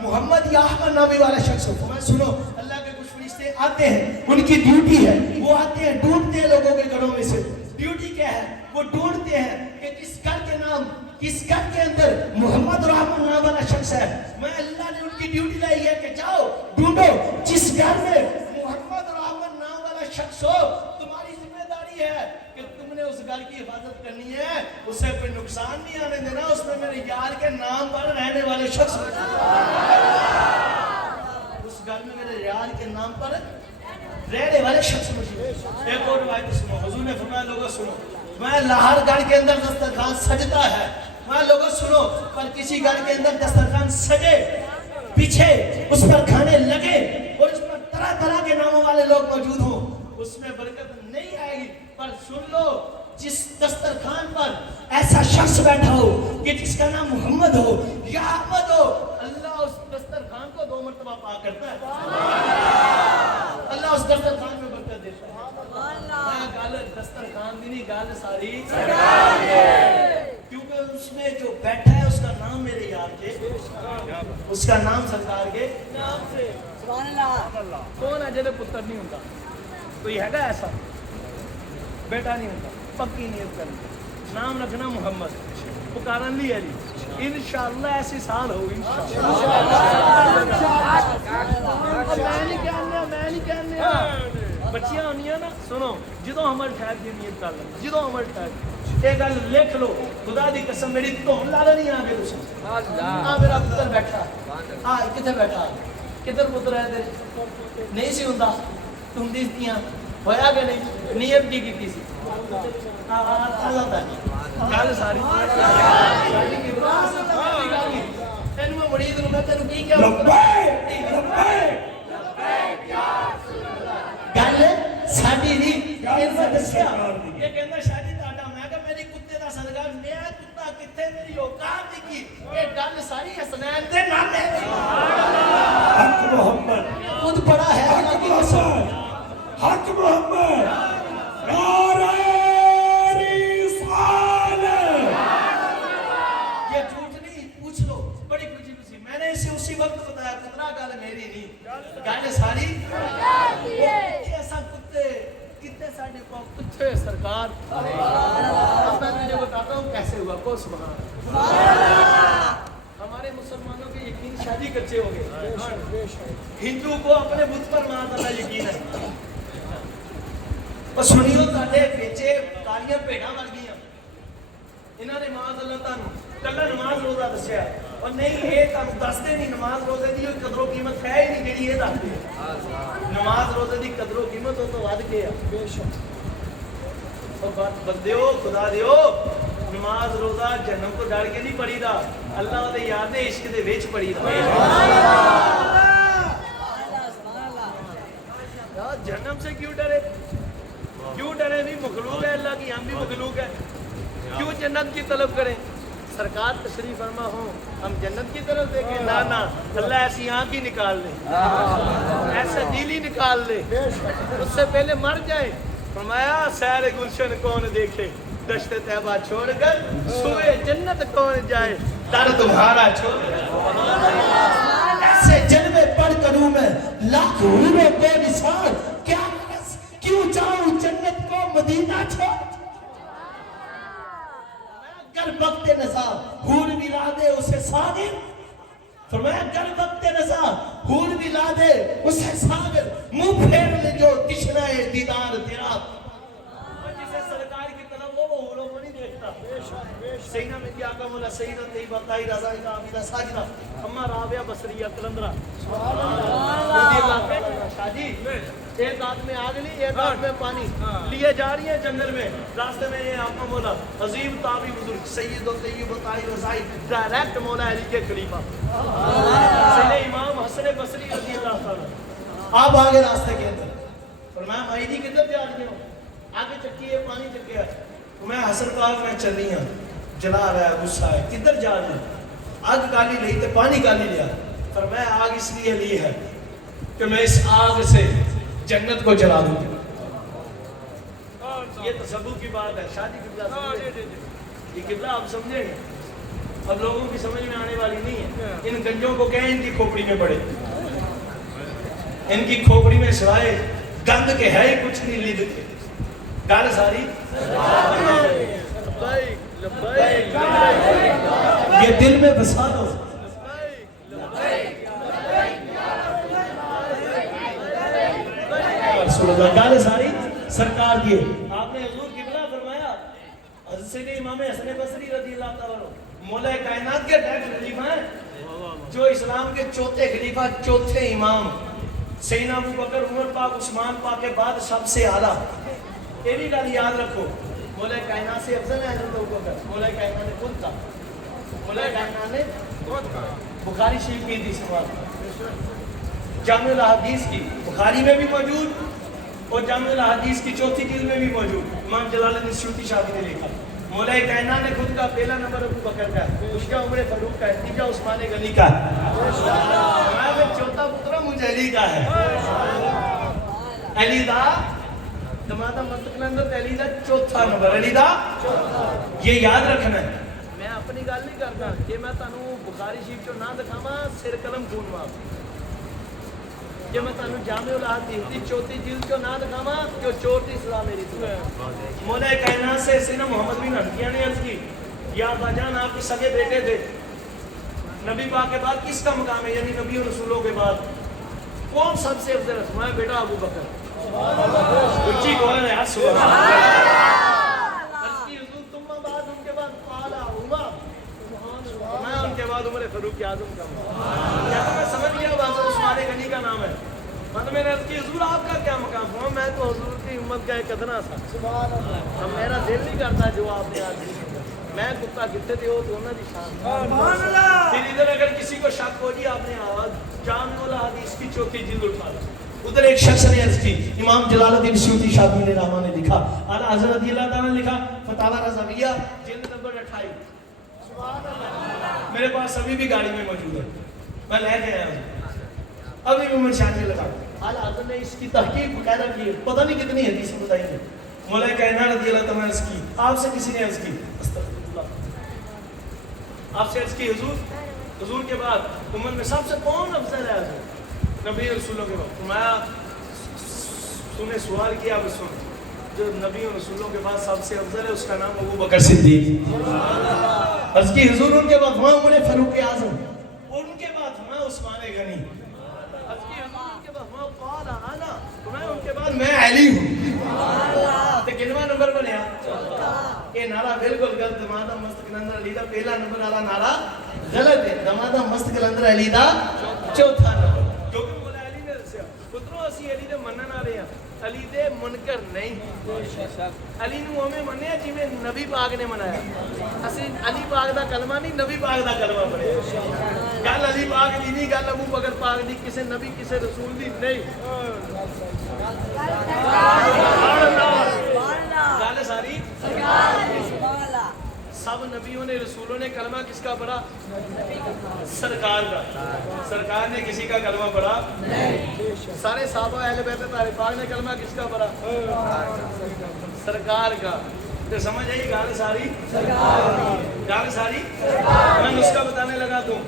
محمد یا احمد نامی والا شخص ہو فرمایا سنو اللہ کے کچھ فرشتے آتے ہیں ان کی ڈیوٹی ہے وہ آتے ہیں ڈھونڈتے ہیں لوگوں کے گھروں میں سے ڈیوٹی کیا ہے وہ ڈھونڈتے ہیں کہ کس گھر کے نام کس گھر کے اندر محمد اور احمد نام والا شخص ہے میں اللہ نے ان کی ڈیوٹی لائی ہے کہ جاؤ ڈھونڈو جس گھر میں محمد اور احمد نام والا شخص ہو تمہاری ذمہ داری ہے کہ تم نے اس گھر کی حفاظت کرنی ہے اسے کوئی نقصان نہیں آنے دینا اس میں میرے یار کے نام پر رہنے والے شخص اس گھر میں میرے یار کے نام پر رہنے والے شخص ایک اور روایت سنو حضور نے فرمایا لوگوں سنو میں لاہور گھر کے اندر دسترخوان سجتا ہے میں لوگوں سنو پر کسی گھر کے اندر دسترخوان سجے پیچھے اس پر کھانے لگے اور اس پر طرح طرح کے ناموں والے لوگ موجود ہوں اس میں برکت نہیں آئے گی پر سن لو جس دسترخوان پر ایسا شخص بیٹھا ہو کہ جس کا نام محمد ہو یا احمد ہو اللہ اس دسترخوان کو 2 مرتبہ پاک کرتا ہے اللہ اس دسترخوان میں برکت دیتا ہے گل دسترخوان دی نہیں گل ساری کیونکہ اس میں جو بیٹھا ہے اس کا نام میرے یار کے اس کا نام سرکار کے نام سے سبحان اللہ کون ہے جے پتر نہیں ہوتا کوئی ہے گا ایسا بیٹا نہیں ہوتا پکی نیت کرنی نام رکھنا محمد پکارن لی ہے جی انشاءاللہ ایسی سال ہو انشاءاللہ میں نہیں کہنے بچیاں ہونیاں نا سنو جدوں عمل ٹھہر دی نیت کر لیں جدوں عمل ٹھہر یہ گل لکھ لو خدا دی قسم میری تو لا نہیں آ گئے تسیں میرا پتر بیٹھا کتنے بیٹھا کدھر پتر ہے تیرے نہیں سی ہوندا تم دیستیاں ہویا کہ نہیں نیت کی کیتی سی اللہ تعالی گل ساری اینو میں مرید نوں میں تینوں کی کیا گل ساڈی نہیں یہ دسیا یہ کہندا شادی تہاڈا میں کہ میری کتے دا صدقہ میں کتا کتے میری اوقات کی یہ گل ساری حسنین دے نال ہے حق محمد خود پڑا ہے اللہ کی قسم حق محمد نعرہ رسالت یہ جھوٹ نہیں پوچھ لو بڑی خوشی خوشی میں نے اسے اسی وقت بتایا پترا گل میری نہیں گل ساری ایسا کتے کتے ساڈے کو کتے سرکار میں تجھے بتاتا ہوں کیسے ہوا کو سبحان ہمارے مسلمانوں کے یقین شادی کچے ہو گئے ہندو کو اپنے بت پر ماننا یقین ہے اور سنیو تاڈے بیچے کالیاں بھیڑاں مر گئیاں انہاں نے معاذ اللہ تانوں کلا نماز روزہ دسیا اور نہیں یہ تانوں دسدے نہیں نماز روزے دی قدر و قیمت ہے ہی نہیں جڑی یہ دسدے نماز روزے دی قدر و قیمت تو ود کے ہے بے شک اور بندیو خدا دیو نماز روزہ جہنم کو ڈر کے نہیں پڑھی دا اللہ دے یار دے عشق دے وچ پڑھی دا جہنم سے کیوں ڈرے بھی مخلوق ہے اللہ کی ہم بھی مخلوق ہے کیوں جنت کی طلب کریں سرکار تشریف فرما ہوں ہم جنت کی طرف دیکھیں نا اللہ ایسی آنکھ ہی نکال لے ایسا دل ہی نکال لے اس سے پہلے مر جائے فرمایا سیر گلشن کون دیکھے دشت طیبہ چھوڑ کر سوئے جنت کون جائے در تمہارا چھوڑ ایسے جلوے پڑھ کروں میں لاکھوں میں بے مثال کیا کیوں جاؤں جنت کو مدینہ چھوڑ گر وقت نظام حور بھی لا دے اسے ساغر فرمایا گر وقت نظام حور بھی لا دے اسے ساغر منہ پھیر لے جو تشنہ دیدار تیرا جسے سرکار کی طرف وہ حوروں کو نہیں دیکھتا سینہ میں کیا آقا مولا سیدہ طیبہ طاہرہ زاہدہ عابدہ ساجدہ اما رابعہ بصریہ قلندرہ رضی اللہ عنہ شادی ایک ہاتھ میں آگ لی ایک ہاتھ میں پانی لیے جا رہی ہیں جنگل میں راستے میں یہ آقا مولا عظیم تابعی بزرگ سید و طیب و طاہر و زاہد ڈائریکٹ مولا علی کے خلیفہ سید امام حسن بصری رضی اللہ عنہ آپ آگے راستے کے اندر فرمایا بھائی جی کدھر جا رہی ہوں آگے چکی ہے پانی چکے ہے میں حسن پاک میں چل رہی ہوں جلا رہا ہے غصہ ہے کدھر جا رہی ہوں آگ گالی لئی تے پانی گالی لیا فرمایا آگ اس لیے لی ہے کہ میں اس آگ سے جنت کو جلا دوں یہ تصور کی بات ہے شادی قبلہ سمجھے یہ قبلہ آپ سمجھیں گے اب لوگوں کی سمجھ میں آنے والی نہیں ہے ان گنجوں کو کہیں ان کی کھوپڑی میں پڑے ان کی کھوپڑی میں سوائے گند کے ہے ہی کچھ نہیں لد کے گال ساری یہ دل میں بسا دو گال ساری سرکار دیے آپ نے حضور قبلہ فرمایا حضرت سید امام حسن بصری رضی اللہ تعالیٰ عنہ مولا کائنات کے ڈائریکٹ خلیفہ ہیں جو اسلام کے چوتھے خلیفہ چوتھے امام سیدنا ابو بکر عمر پاک عثمان پاک کے بعد سب سے اعلیٰ یہ بھی گل یاد رکھو مولا کائنات سے افضل ہے حضرت ابو بکر مولا کائنات نے خود کہا مولا کائنات نے بخاری شریف کی حدیث سوال جامع الاحادیث کی بخاری میں بھی موجود اور جامع الاحادیث کی چوتھی جلد میں بھی موجود امام جلال الدین سیوطی شاہی نے لکھا مولا کائنات نے خود کا پہلا نمبر ابو بکر کا ہے دوسرا عمر فاروق کا ہے تیسرا عثمان غنی کا ہے چوتھا پترا مجھے علی کا ہے علی دا دمادہ مستقلندر علی دا چوتھا نمبر علی دا یہ یاد رکھنا ہے میں اپنی گل نہیں کرتا کہ میں تانوں بخاری شریف چوں نہ دکھاواں سر قلم خون مار کہ میں تانوں جامع الاحادیث دی چوتھی جلد چوں نہ دکھاواں کہ چور دی سزا میری تو ہے مولا کائنات سے سیدنا محمد بن حنفیہ نے عرض کی یا اباجان آپ کے سگے بیٹے تھے نبی پاک کے بعد کس کا مقام ہے یعنی نبی و رسولوں کے بعد کون سب سے افضل ہے فرمایا بیٹا ابو بکر اونچی بولیں یار سبحان اللہ. عرض کی حضور ثم بعد ان کے بعد قال عمر, میں ان کے بعد عمر فاروق اعظم کا ہوں. کیا میں سمجھ گیا بات عثمان غنی کا نام ہے. میں نے عرض کی حضور آپ کا کیا مقام ہوا؟ میں تو حضور کی امت کا ایک ادنا تھا. اب میرا دل نہیں کرتا جو آپ نے آج میں کتا کتے تھے وہ تو انہوں نے شان. پھر ادھر اگر کسی کو شک ہو جی آپ نے آواز جامع الحدیث کی چوتھی جلد اٹھا لا. ادھر ایک شخص نے عرض کی, امام جلال الدین سیوطی شاہی نے رحمہ نے لکھا, اعلیٰ حضرت رضی اللہ تعالیٰ نے لکھا فتاوی رضویہ جلد نمبر 28. میرے پاس ابھی بھی گاڑی میں موجود ہے, میں لے کے آیا ہوں. ابھی بھی میں شاہی لگا. اعلیٰ حضرت نے اس کی تحقیق باقاعدہ کی, پتہ نہیں کتنی حدیثیں بتائی ہیں. مولا کائنات رضی اللہ تعالیٰ نے عرض کی, آپ سے کسی نے عرض کی, آپ سے عرض کی حضور کے بعد امت میں سب سے کون افضل ہے؟ حضور نبی رسولوں کے بعد. فرمایا سنے سوال کیا, اب سن, جو نبی اور رسولوں کے بعد سب سے افضل ہے اس کا نام ابو بکر صدیق. عرض کی حضور ان کے بعد ہوا عمر فاروق اعظم, اور ان کے بعد ہوا عثمان غنی. عرض کی حضور ان کے بعد ہوا قال انا, ان کے بعد میں علی ہوں. تو کتنا نمبر بنیا؟ یہ نعرہ بالکل غلط. دمادہ مست کلندر علی دا پہلا نمبر والا نعرہ غلط ہے. دمادہ مست کلندر علی دا چوتھا نمبر. کیونکہ مولا علی نے دسیا پترو اسی علی دے منن والے ہیں, علی دے منکر نہیں. علی نو ہمیں منیا جویں نبی پاک نے منایا. اسی علی پاک دا کلمہ نہیں, نبی پاک دا کلمہ پڑھیا. گل علی پاک دی نہیں, گل ابو بکر پاک دی, کسے نبی کسے رسول دی نہیں. گل ساری سب نبیوں نے رسولوں نے کلمہ کس کا پڑھا؟ سرکار کا. سرکار نے کسی کا کلمہ پڑھا نہیں. سارے صحابہ اہل بیت طاہر پاک نے کلمہ کس کا پڑھا؟ سرکار کا. تو سمجھ آئی گل ساری؟ گل ساری. میں نسخہ بتانے لگا تو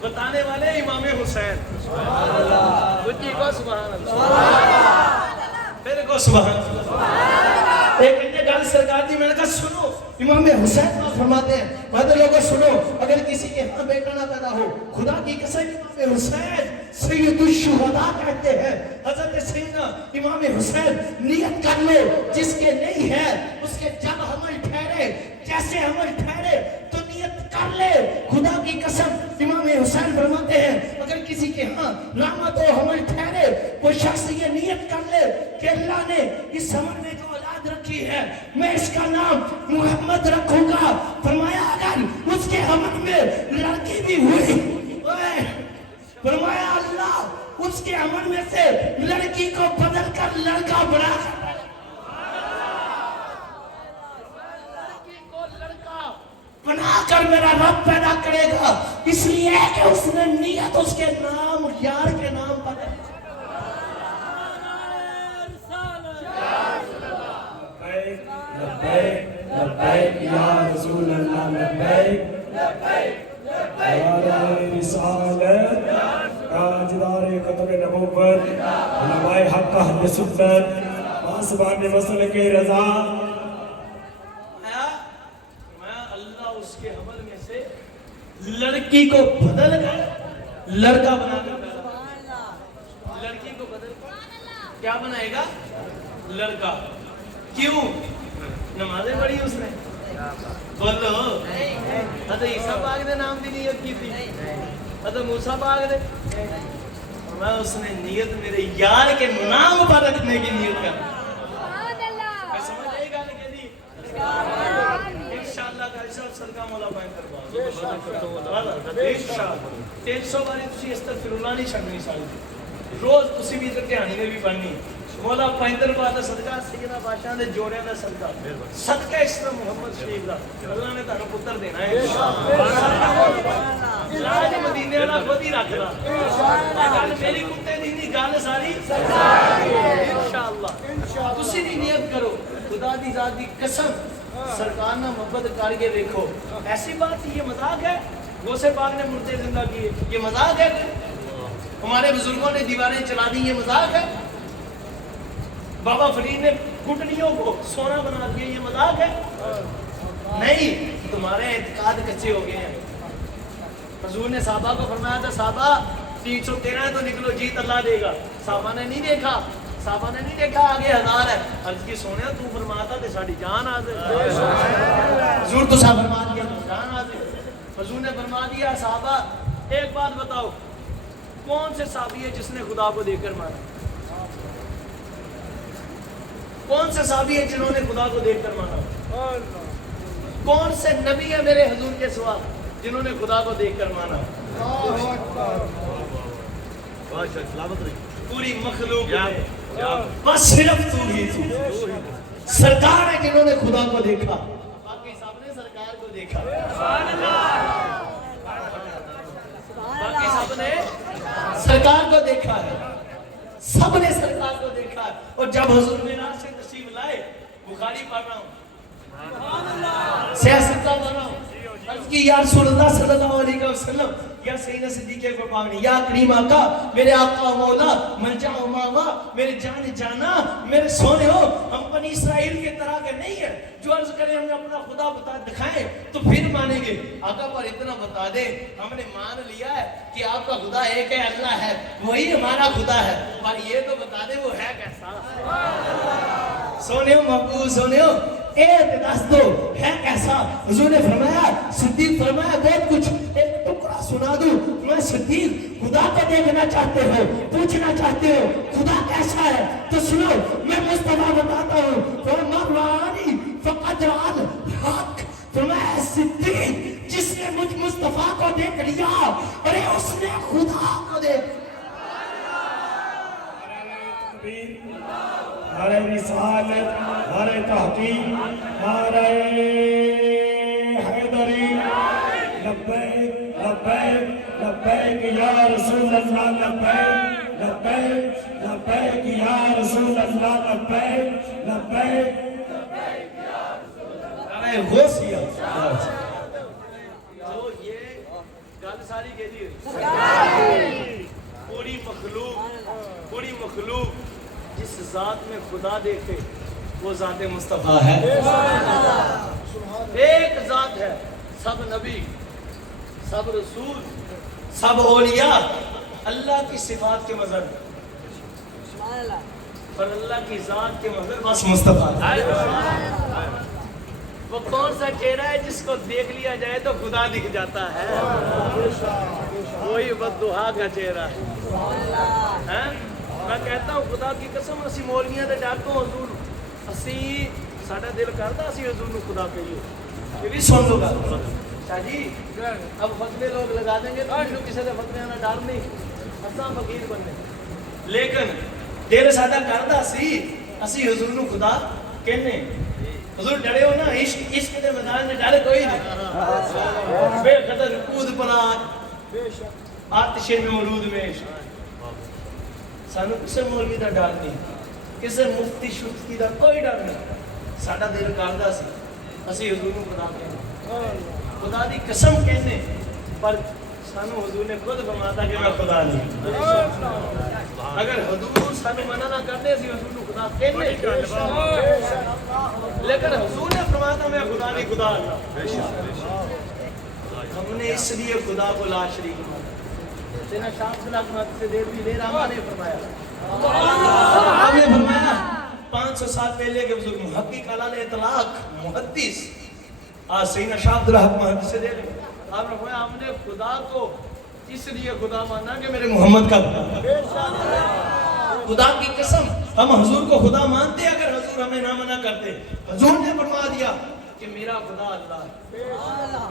بتانے والے امام حسین. کچھ کو سبحان اللہ, میرے کو سبحان اللہ. ایک گل سرکار دی میں نے کہا سنو, امام حسین فرماتے ہیں بہت لوگوں سنو, اگر کسی کے ہاں بیٹا نہ پیدا ہو, خدا کی قسم امام حسین سید الشہداء کہتے ہیں. حضرت سیدنا امام حسین نیت کر لو, جس کے نہیں ہے اس کے جب عمل ٹھہرے, جیسے عمل ٹھہرے تو نیت کر لے. خدا کی قسم امام حسین فرماتے ہیں اگر کسی کے ہاں رحمت و عمل ٹھہرے, وہ شخص یہ نیت کر لے کہ اللہ نے اس عمل میں جو اولاد رکھی ہے میں اس کا نام محمد رکھوں گا. فرمایا اگر اس کے عمل میں لڑکی بھی ہوئی, فرمایا اللہ اس کے عمل میں سے لڑکی کو بدل کر لڑکا بنا بنا کر میرا رب پیدا کرے گا. اس لیے کہ اس نے نیت اس کے نام یار کے نام بدل. لبیک لبیک یا رسول اللہ, لبیک دار رسالت, تاجدار ختم نبوت, علماء حق اہل سنت, پاسبان مسلک رضا. کے عمل میں سے لڑکی کو بدل کر لڑکا بنا کر پیدا. لڑکی کو بدل کر کیا بنائے گا؟ لڑکا. کیوں؟ نمازیں پڑھی اس نے, بولو. حضرت عیسیٰ پاک نے نام دی نیت کی تھی, حضرت موسیٰ پاک نے, میں اس نے نیت میرے یار کے نام پر رکھنے کی نیت کر. سمجھ آئی گا کہ نہیں؟ انشاءاللہ کا حساب صدقہ مولا پائیں کروا. انشاءاللہ 300 باری تسی استغفر اللہ نہیں چھڑنی ساری روز, تسی بھی دھیانی نے بھی پڑھنی. مولا پائندر بات صدقہ سیدنا بادشاہ دے جوڑیاں دا صدقہ, صدقہ اس طرح محمد شریف دا اللہ نے تانوں پتر دینا ہے لاج مدینے والا خود ہی رکھ لا. گل میری کتے دی نہیں, گل ساری انشاءاللہ. تسی بھی نیت کرو, خدا دی ذات دی قسم سرکار نہ محبت کر کے دیکھو. ایسی بات یہ مذاق ہے؟ غوث پاک نے مردے زندہ کیے, یہ مذاق ہے؟ ہمارے بزرگوں نے دیواریں چلا دی, یہ مذاق ہے؟ بابا فرید نے گھٹنیوں کو سونا بنا دیا, یہ مذاق ہے؟ نہیں, تمہارے اعتقاد کچے ہو گئے ہیں. حضور نے صحابہ کو فرمایا تھا صحابہ 313 تو نکلو, جیت اللہ دے گا. صحابہ نے نہیں دیکھا, صحابہ نے نہیں دیکھا آگے ہزار ہے، عرض کی سونے تو فرماتا تے ساڑی جان حاضر، حضور تو صاحب فرما دیا جان حاضر۔ حضور نے فرما دیا صحابہ ایک بات بتاؤ، کون سے صحابی ہے جس نے خدا کو دیکھ کر مانا؟ کون سے صحابی ہے جنہوں نے خدا کو دیکھ کر مانا؟ کون سے نبی ہے میرے حضور کے سوا جنہوں نے خدا کو دیکھ کر مانا؟ پوری مخلوق میں بس صرف تو ہی سرکار ہے جنہوں نے خدا کو دیکھا، باقی سب نے سرکار کو دیکھا، باقی سب نے سرکار کو دیکھا ہے، سب نے سرکار کو دیکھا ہے۔ اور جب حضور معراج سے تشریف لائے، بخاری پڑھ رہا ہوں، سیاست کا پڑھ رہا ہوں، عرض کی یا رسول اللہ صلی اللہ علیہ وسلم، یا سیدنا صدیق اکبر پاک نے، یا کریم آقا، میرے آقا مولا، ملجا و ماوا، میرے جان جانا، میرے سونے ہو، ہم بنی اسرائیل کے طرح کے نہیں ہیں جو عرض کریں ہمیں اپنا خدا بتا دکھائیں تو پھر مانیں گے۔ آقا پر اتنا بتا دیں، ہم نے مان لیا ہے کہ آپ کا خدا ایک ہے، اللہ ہے، وہی ہمارا خدا ہے، پر یہ تو بتا دیں وہ ہے کیسا؟ سونے ہو محبوب، سونے ہو ایک دس دو ہے کیسا؟ حضور نے فرمایا، صدیق فرمایا بہت کچھ، ایک ٹکڑا سنا دوں میں صدیق، خدا کو دیکھنا چاہتے ہو، پوچھنا چاہتے ہو خدا کیسا ہے تو سنو، میں مصطفیٰ بتاتا ہوں، فرمانی فقط رعال حق، فرمایا صدیق جس نے مجھ مصطفیٰ کو دیکھ لیا، ارے اس نے خدا کو دیکھ نعرہ رسالت، نعرہ تحقیق، نعرہ حیدری، لبیک لبیک لبیک یا رسول اللہ، لبیک لبیک لبیک یا رسول اللہ، لبیک لبیک ارے غوثیہ تو یہ گل ساری کہتی ہے پوری مخلوق جس ذات میں خدا دیکھے وہ ذات مصطفیٰ ہے، ایک ذات ہے، سب نبی، سب رسول، سب اولیاء اللہ کی صفات کے مظہر، پر اللہ کی ذات کے مظہر بس مصطفیٰ ہے۔ وہ کون سا چہرہ ہے جس کو دیکھ لیا جائے تو خدا دکھ جاتا ہے؟ وہی بددعا کا چہرہ ہے۔ میں کہتا ہوں خدا کی قسم اسی مولویاں دے ڈر تو حضور اسی ساڈا دل کردا اسی حضور نو خدا کہیے۔ یہ بھی سن لو گا شاہ جی اب فتوے لوگ لگا دیں گے تو ہم کسی دے فتوے کا ڈر نہیں، اساں فقیر بننے، لیکن دل ساڈا کردا سی اسی حضور نو خدا کہنے۔ حضور ڈرے ہو نا، عشق دے میدان میں ڈر کوئی نہیں، بے قدر کود پرات آتش مولود میں سانو کسے مولوی دا ڈر نہیں، کسے مفتی شفتی دا کوئی ڈر نہیں، ساڈا دل کردا سی اسی حضور نو خدا کہنے، خدا دی قسم کہنے، پر سانو حضور نے خود فرماتا کہ میں خدا نہیں۔ اگر حضور سانو منع نہ کرتے اسی حضور نو خدا کہنے، لیکن حضور نے فرماتا میں خدا نہیں، خدا اللہ۔ ہم نے اس لیے خدا کو لا شریک مانا۔ سیدنا شاہ صلاح محمد سے دیر بھی لے رہا نے فرمایا، آپ نے فرمایا 500 سال پہلے کے بزرگ محقق علال اطلاق محدث سیدنا شاہ عبدالحق محمد سے دیر آپ نے فرمایا ہم نے خدا کو اس لیے خدا مانا کہ میرے محمد کا خدا کی قسم ہم حضور کو خدا مانتے اگر حضور ہمیں نہ منع کرتے۔ حضور نے فرما دیا کہ میرا خدا اللہ ہے،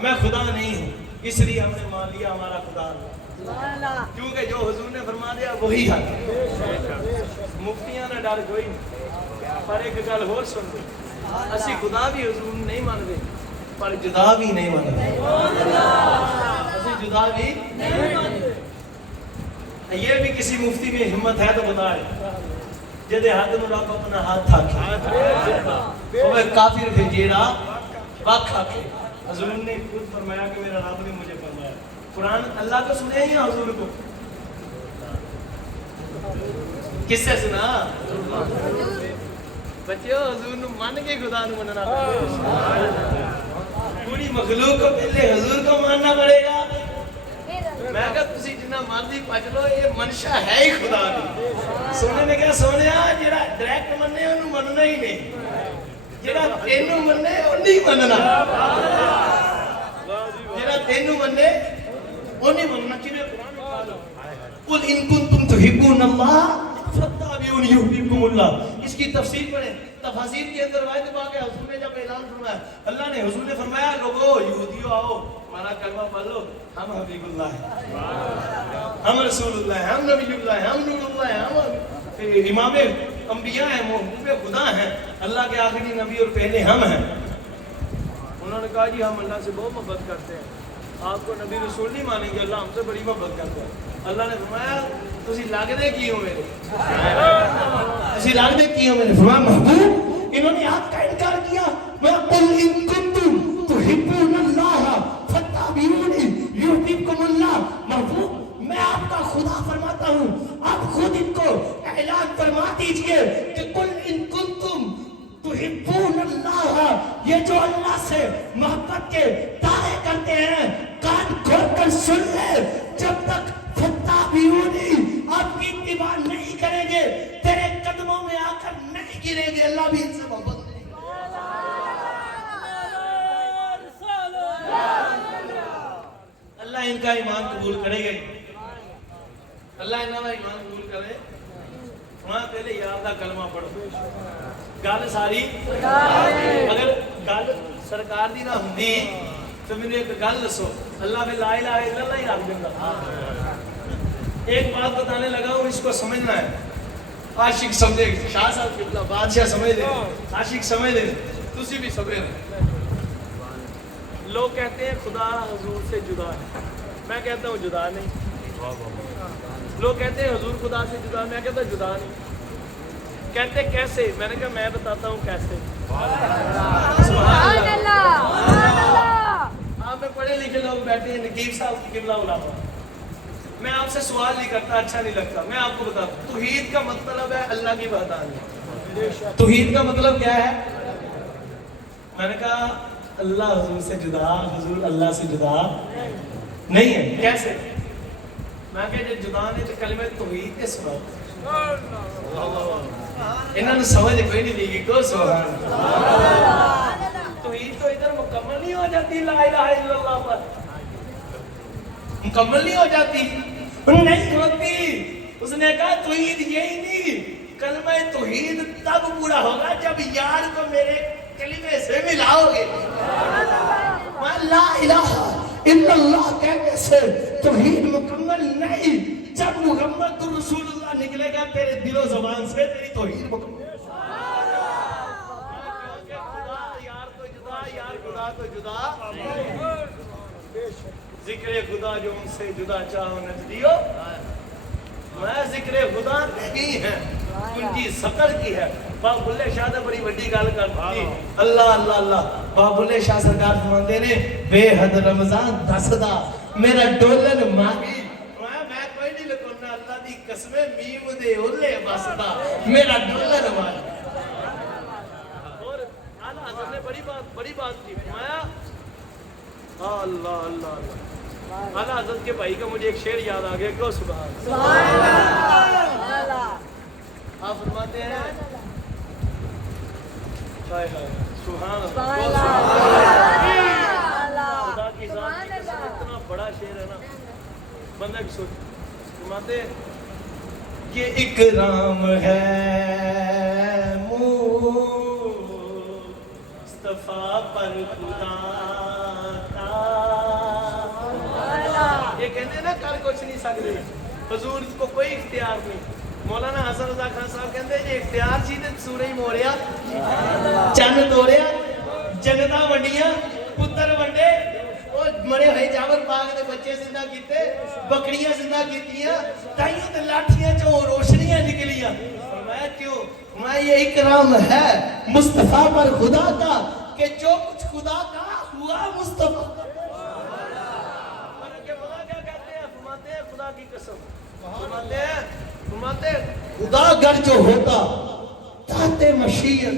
میں خدا نہیں ہوں، اس لیے ہم نے مان لیا ہمارا خدا اللہ، کیونکہ جو حضور نے فرما دیا وہی حق ہے۔ مفتیاں نہ ڈر کوئی نہیں، پر ایک گل اور سن لو، اسی خدا بھی حضور نہیں مانتے پر جدا بھی نہیں مانتے، اسی جدا بھی نہیں مانتے۔ یہ بھی کسی مفتی میں ہمت ہے تو بتا رہے جدے ہاتھ نو رب اپنا ہاتھ تھاکے وہ کافر پھر جیڑا وقت آکے۔ حضور نے خود فرمایا کہ میرا رب نے مجھے فرمایا، قرآن اللہ کو سنے یا حضور کو؟ کس سے سنا؟ بچیو حضور نو مان کے خدا نو مننا پوری مخلوق کو پہلے حضور کو ماننا پڑے گا۔ میں کہا تسی جنہ مرضی پچ لو یہ منشا ہے ہی خدا دی۔ سونے نے کہا سونیا جڑا ਇੱਕ ਮੰਨੇ ਉਹਨੂੰ ਮੰਨਣਾ ਹੀ ਨਹੀਂ, ਜਿਹੜਾ ਤੈਨੂੰ ਮੰਨੇ ਉਹ ਨਹੀਂ ਮੰਨਣਾ, ਜਿਹੜਾ ਤੈਨੂੰ ਮੰਨੇ ਉਹ ਨਹੀਂ ਮੰਨਣਾ। ਕਿਵੇਂ ਕੁਰਾਨ ਵਿੱਚ ਆ ਲੋ قل ان كنتم تحبون الله فاتبعوني يحببكم الله، اس کی تفسیر پڑھیں، تفاسیر کے اندر روایت پاک ہے حضور نے جب اعلان فرمایا، اللہ نے حضور نے فرمایا لوگو یہودیو آؤ ہمارا کلمہ پڑھ لو، ہم حبیب اللہ ہیں، ہم رسول اللہ ہیں، ہم نبی اللہ ہیں، ہم نور اللہ ہیں، ہم امام انبیاء ہیں، محبوب خدا ہیں، اللہ کے آخری نبی اور پہلے ہم ہیں۔ انہوں نے کہا جی ہم اللہ سے بہت محبت کرتے ہیں، آپ کو نبی رسول نہیں مانیں گے، اللہ ہم سے بڑی محبت کرتا ہے۔ اللہ نے فرمایا تسی لگدے کی ہو میرے، تسی لگدے کی ہو میرے، فرمایا محبوب انہوں نے آپ کا انکار کیا، میں قل ان کنتم تحبون اللہ فاتبعونی یحببکم اللہ، محبوب میں آپ کا خدا فرماتا ہوں، آپ خود ان کو اعلان فرما دیجئے کہ قل ان کنتم تحبون اللہ، یہ جو اللہ سے محبت کے دعوے کرتے ہیں کان کھول کر سن لے، جب تک فتابعونی آپ کی اتباع نہیں کریں گے تیرے قدموں میں آ کر نہیں گریں گے، اللہ بھی ان سے محبت نہیں کرے۔ اللہ ان کا ایمان قبول کرے گا، اللہ ان کا ایمان قبول کرے۔ وہاں پہلے یاد کا کلمہ پڑھو، گل ساری اگر گل سرکار دی نہ ہوندی تو مجھے ایک گل دسو، اللہ میں لا الہ الا اللہ ہی رکھ دیندا۔ ایک بات بتانے لگا ہوں، اس کو سمجھنا ہے، عاشق سمجھے، شاہ صاحب قبلہ بادشاہ سمجھ لے، عاشق سمجھ لے، تسی بھی سمجھ لے۔ لوگ کہتے ہیں خدا حضور سے جدا ہے، میں کہتا ہوں جدا نہیں۔ لوگ کہتے ہیں حضور خدا سے جدا، میں کہتا ہوں جدا نہیں۔ کہتے کیسے؟ میں نے کہا میں بتاتا ہوں کیسے۔ سبحان اللہ۔ آپ میں پڑھے لکھے لوگ بیٹھے ہیں، نقیب صاحب کی قبلہ علماء، میں آپ سے سوال نہیں کرتا، اچھا نہیں لگتا، میں آپ کو بتاتا ہوں توحید کا مطلب ہے اللہ کی وحدانیت۔ توحید کا مطلب کیا ہے؟ میں نے کہا اللہ حضور سے جدا، حضور اللہ سے جدا نہیں ہے، کیسے؟ میں کہ جو جدا نے تو کلمہ توحید کے سبب انہوں نے سمجھ کوئی نہیں لگی کو سبحان توحید تو ادھر مکمل نہیں ہو جاتی لا الہ الا اللہ پر، مکمل نہیں ہو جاتی، نہیں ہوتی۔ اس نے کہا توحید یہی نہیں، کلمہ توحید تب پورا ہوگا جب یار کو میرے کلمے سے ملاؤ گے۔ لا الہ الا اللہ کہنے سے توحید مکمل نہیں، جب محمد رسول اللہ نکلے گا تیرے دل و زبان سے تیری توحید مکمل۔ یار تو جدا، یار خدا تو جدا، ذکر خدا جو ان سے جدا چاہو نجدیو، میں ذکر خدا نہیں ہے ان کی سقر کی ہے۔ باب بلے شاہ نے بڑی وڈی گل کر دی، اللہ اللہ اللہ۔ باب بلے شاہ سرکار فرماتے نے بے حد رمضان دسدا میرا ڈولن ماہی، میں کوئی نہیں لکھنا اللہ دی قسمیں میم دے اولے بسدا میرا ڈولن ماہی۔ اور اعلیٰ حضرت نے بڑی بات کی، فرمایا اللہ اللہ اللہ۔ اعلیٰ حضرت کے بھائی کا مجھے ایک شعر یاد آ گیا کہ سبحان اللہ۔ آپ فرماتے ہیں سبحان اللہ، خدا کی ذات کی قسم اتنا بڑا شعر ہے نا، بندہ کی سوچ۔ فرماتے ہیں یہ اکرام ہے مصطفیٰ پر خدا کا، یہ کہتے ہیں نا کر کچھ نہیں سکتے، حضور کو کوئی اختیار نہیں۔ مولانا حسن رضا خان صاحب کہتے ہیں یہ اختیار سی تے سورج موریا، چند توڑیا، جنتا ونڈیاں، پتر ونڈے، اور مرے ہوئے جاور پاک دے بچے زندہ کیتے، بکریاں زندہ کیتیاں، تائیوں تے لاٹھیاں چوں روشنیاں نکلیاں۔ فرمایا کیوں؟ فرمایا یہ اکرام ہے مصطفیٰ پر خدا کا کہ جو کچھ خدا کا ہوا مصطفیٰ کا۔ اور ان کے خدا کیا کہتے ہیں؟ فرماتے ہیں خدا کی قسم، فرماتے ہیں خدا گر جو ہوتا تحت مشیت،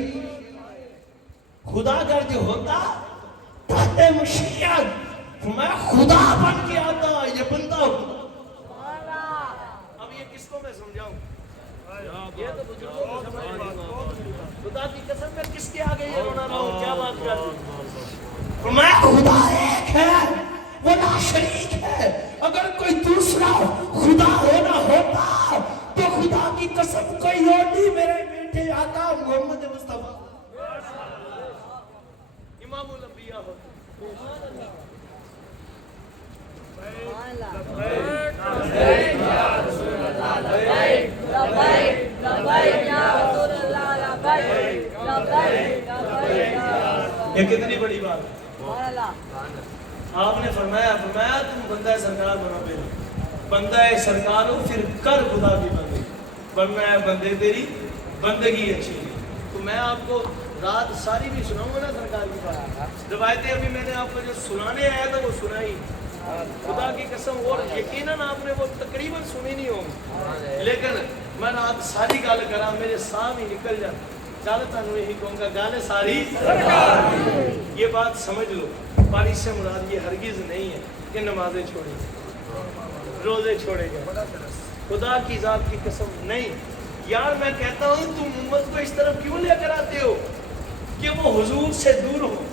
خدا گر جو ہوتا تحت مشیت، میں خدا بن کے آتا یہ بندہ ہوتا۔ اب یہ کس کو میں سمجھاؤں؟ یہ تو بزرگوں کو سمجھ نہیں۔ خدا کی قسم میں کس کے آگے یہ رونا رہا ہوں؟ کیا بات کر رہی ہوں؟ میں خدا ایک ہے، وہ لا شریک ہے۔ اگر کوئی دوسرا خدا ہونا ہوتا تو خدا کی قسم کوئی اور نہیں، میرے بیٹے آقا محمد مصطفیٰ امام الانبیاء ہوتے۔ یہ کتنی بڑی بات ہے۔ آپ نے فرمایا تم بندہ سرکار بنو، پہلے بندہ سرکار ہو پھر کر خدا کی بندگی، ورنہ ہے بندے تیری بندگی اچھی ہے۔ تو میں آپ کو رات ساری بھی سناؤں گا نا سرکار کی بات، روایتیں ابھی میں نے آپ کو جو سنانے آیا تھا وہ سنائی، خدا کی قسم، اور یقیناً آپ نے وہ تقریباً سنی نہیں ہوگی، لیکن میں رات ساری گل کرا میرے سامنے نکل جاتا گل، تمہیں یہی کہوں گا گل ساری سرکار۔ یہ بات سمجھ لو، پر اس سے مراد یہ ہرگز نہیں ہے کہ نمازیں چھوڑیں روزے چھوڑے گا، خدا کی ذات کی قسم نہیں۔ یار میں کہتا ہوں تم امت کو اس طرف کیوں لے کر آتے ہو کہ وہ حضور سے دور ہو،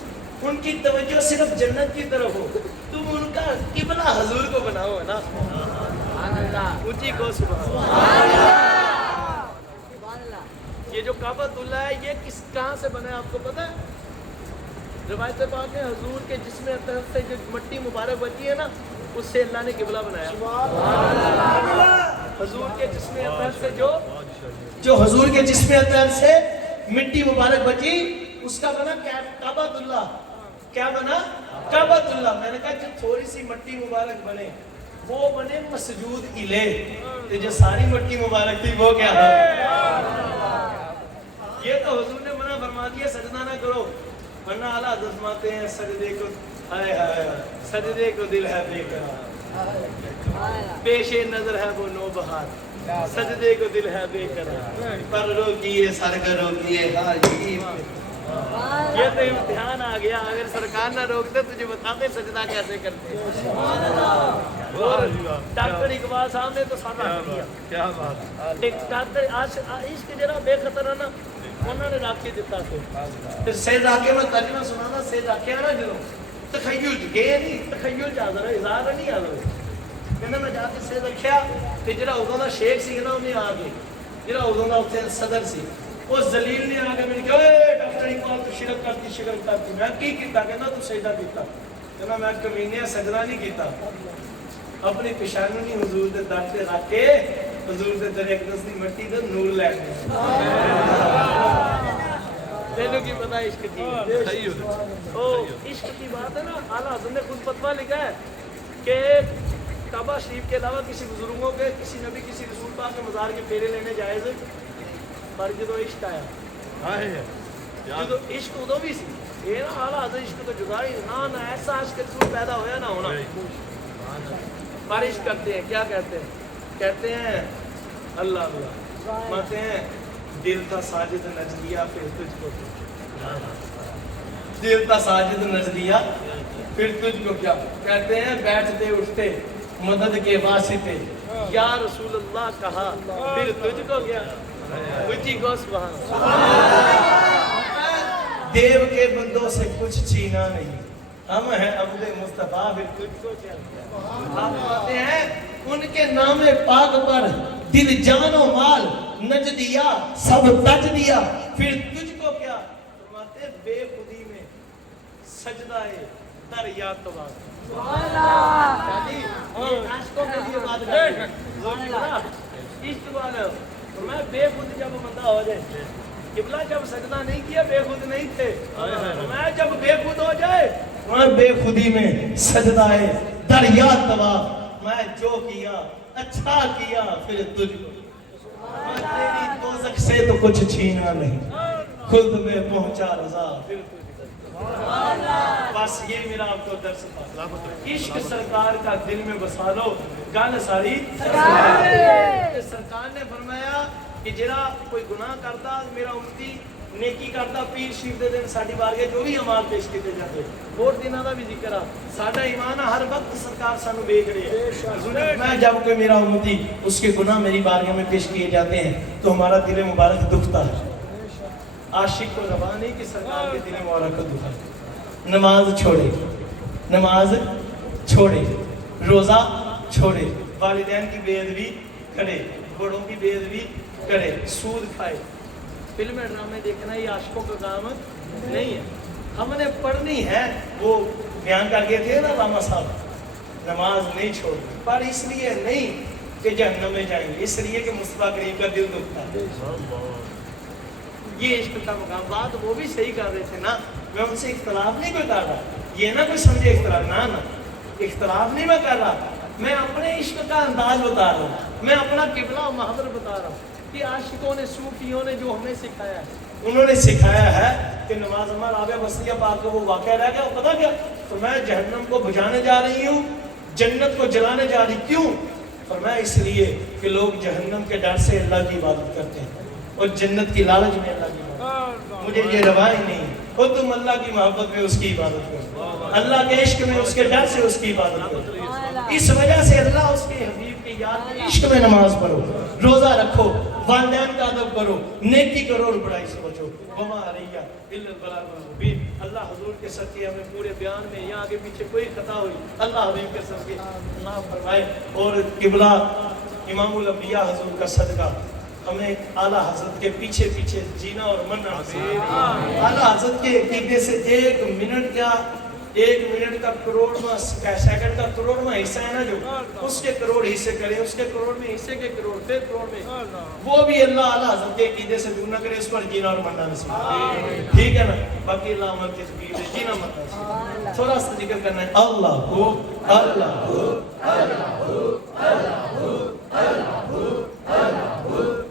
ان کی توجہ صرف جنت کی طرف ہو، تم ان کا قبلہ حضور کو بناؤ نا۔ اونچی کو سبحان اللہ۔ یہ جو کعبۃ اللہ ہے یہ کہاں سے بنا ہے آپ کو پتہ ہے؟ روایت پاک ہے حضور کے جسم اطہر سے جو مٹی مبارک بچی ہے نا، اس سے اللہ نے قبلہ بنایا۔ حضور کے جسم اطہر سے جو حضور کے جسم اطہر سے مٹی مبارک بچی، اس کا بنا کعبۃ اللہ۔ کیا بنا؟ کعبۃ اللہ۔ میں نے کہا جو تھوڑی سی مٹی مبارک بنے وہ بنے مسجود الیہ، جو ساری مٹی مبارک تھی وہ کیا ہے؟ یہ تو حضور نے منع فرما دیا سجدہ نہ کرو، ورنہ اعلیٰ حضرت فرماتے ہیں سجدے کو ہائے ہائے سجدے کو دل ہے بے قرار، پیش نظر ہے وہ نو بہار، سجدے کو دل ہے بے قرار، پر روکیے سر کا روکیے حاجی۔ یہ تو امتحان آ گیا، اگر سرکار نہ روکتے تجھے بتاتے سجدہ کیسے کرتے۔ اور ڈاکٹر اقبال صاحب نے تو سارا کیا، کیا بات، ڈاکٹر عشق جرا بے خطر ہے نا، انہوں نے راکھی دیتا تھے۔ پھر سید راکے میں ترجمہ سنانا، سید راکے نا جنہوں تخیل گئے نہیں، تخیل جا رہا اظہار نہیں آ رہا، کہنا میں جا کے سید رکھیا کہ جڑا ادوں دا شیخ سی نا انہیں آ کے جڑا ادوں دا اتنے صدر سی اس ذلیل نے آ کے میں نے کہا اے ڈاکٹر اقبال تو شرک کرتی، میں کی کیتا؟ کہنا تو سجدہ کیتا، کہنا میں کمینے سجدہ نہیں کیتا، اپنی پیشانی حضور دے در تے رکھ کے حضور دے در اقدس دی مٹی تے نور لے کے تینوں کی پتہ عشق کی عشق کی بات ہے نا۔ اعلیٰ حضرت نے خود فتویٰ لکھا ہے کہ کعبہ شریف کے علاوہ کسی بزرگوں کے، کسی نبی، کسی رسول پاک کے مزار کے پھیرے لینے جائز، پر جدو عشق آیا، جدو عشق ادو بھی سی، یہ نا اعلیٰ حضرت عشق تو جدا ہی نہ ایسا عشق رسول پیدا ہویا نہ ہونا، پر عشق کرتے ہیں، کیا کہتے ہیں؟ کہتے ہیں اللہ اللہ، ماتے ہیں دل تا ساجد نچ دیا پھر تجھ کو، دل تا ساجد نچ دیا پھر تجھ کو کیا، کہتے ہیں بیٹھتے اٹھتے مدد کے واسطے یا رسول اللہ کہا پھر تجھ کو کیا، اونچی کو سبحان اللہ۔ دیو کے بندوں سے کچھ چھینا نہیں، ہم ہیں عبد مصطفیٰ پھر تجھ کو کیا۔ آپ کہتے ہیں ان کے نام پاک پر دل جان و مال نچ دیا سب تج دیا پھر تجھ کو کیا، فرماتے بے خودی میں سجدہ در یا تبا۔ عاشقوں کے لیے بات عشق والا، میں بے خود جب بندہ ہو جائے، قبلہ جب سجدہ نہیں کیا بے خود نہیں تھے، میں جب بے خود ہو جائے میں بے خودی میں سجدہ در یا تبا، میں جو کیا اچھا کیا پھر تجھ کو، میں تیری دوزخ سے تو کچھ چھینا نہیں، خود میں پہنچا رضا پھر تجھ کو۔ بس یہ میرا آپ کو درس تھا، عشق سرکار کا دل میں بسا لو، گل ساری سرکار نے فرمایا کہ جڑا کوئی گناہ کرتا میرا امتی نیکی کرتا پیر شریف دے دن ساڈی بارگاہ جو بھی اعمال پیش کیتے جاتے اور دنوں دا بھی ذکر ہے ساڈا ایمان ہر وقت سرکار سانو دیکھ رہی ہے میں جب کوئی میرا امتی اس کے گناہ میری بارگاہ میں پیش کیے جاتے ہیں تو ہمارا دل مبارک دکھتا ہے عاشق کو روا نہیں کہ سرکار کے دل مبارک کو دکھا نماز چھوڑے نماز چھوڑے روزہ چھوڑے والدین کی بے ادبی کرے بڑوں کی بے ادبی کرے سود کھائے فلمیں ڈرامے دیکھنا یہ عاشقوں کا کام نہیں ہے ہم نے پڑھنی ہے وہ بیان کر کے تھے نا علامہ صاحب نماز نہیں چھوڑنی پر اس لیے نہیں کہ جہنم میں جائیں گے اس لیے کہ مصطفیٰ کریم کا دل دکھتا ہے یہ عشق کا مقام بات وہ بھی صحیح کر رہے تھے نا میں ان سے اختلاف نہیں کوئی کر رہا یہ نہ کوئی سمجھے اختلاف نہ اختلاف نہیں میں کر رہا میں اپنے عشق کا انداز بتا رہا ہوں میں اپنا قبلہ و محور بتا رہا ہوں کہ عاشقوں نے صوفیوں نے جو ہمیں سکھایا ہے انہوں نے سکھایا ہے کہ نماز عمر آبے وسیع پاک کو وہ واقعہ رہ گیا پتا کیا فرمایا جہنم کو بجھانے جا رہی ہوں جنت کو جلانے جا رہی کیوں فرمایا اس لیے کہ لوگ جہنم کے ڈر سے اللہ کی عبادت کرتے ہیں اور جنت کی لالچ میں اللہ کی عبادت مجھے یہ روا ہی نہیں اور تم اللہ کی محبت میں اس کی عبادت کرو اللہ کے عشق میں اس کے ڈر سے اس کی عبادت کرو اس وجہ سے اللہ اس کے حبیب کی یاد میں عشق میں نماز پڑھو روزہ رکھو والدین کا ادب کرو نیکی کرو اور برائی سے بچو وما علیہ الا البلاغ المبین اللہ حضور کے صدقے ہمیں پورے بیان میں یہاں آگے پیچھے کوئی خطا ہوئی اللہ حبیب کے صدقے معاف فرمائے اور قبلہ امام الانبیاء حضور کا صدقہ ہمیں اعلیٰ حضرت کے پیچھے پیچھے جینا اور مرنا اعلیٰ حضرت کے عقیدے سے ایک منٹ کا کروڑواں سیکنڈ کا کروڑواں حصہ ہے نا جو اس کے کروڑ حصے کریں اس کے کروڑ میں حصے کے کروڑ پھر کروڑ میں وہ بھی اللہ اعلیٰ حضرت کے عقیدے سے دور نہ کرے اس پر جینا اور مرنا نصیب ٹھیک ہے نا باقی اللہ عمل کے حبیب ہے جینا مرنا تھوڑا سا ذکر کرنا ہے اللہ ہو اللہ ہو اللہ ہو اللہ ہو اللہ ہو اللہ ہو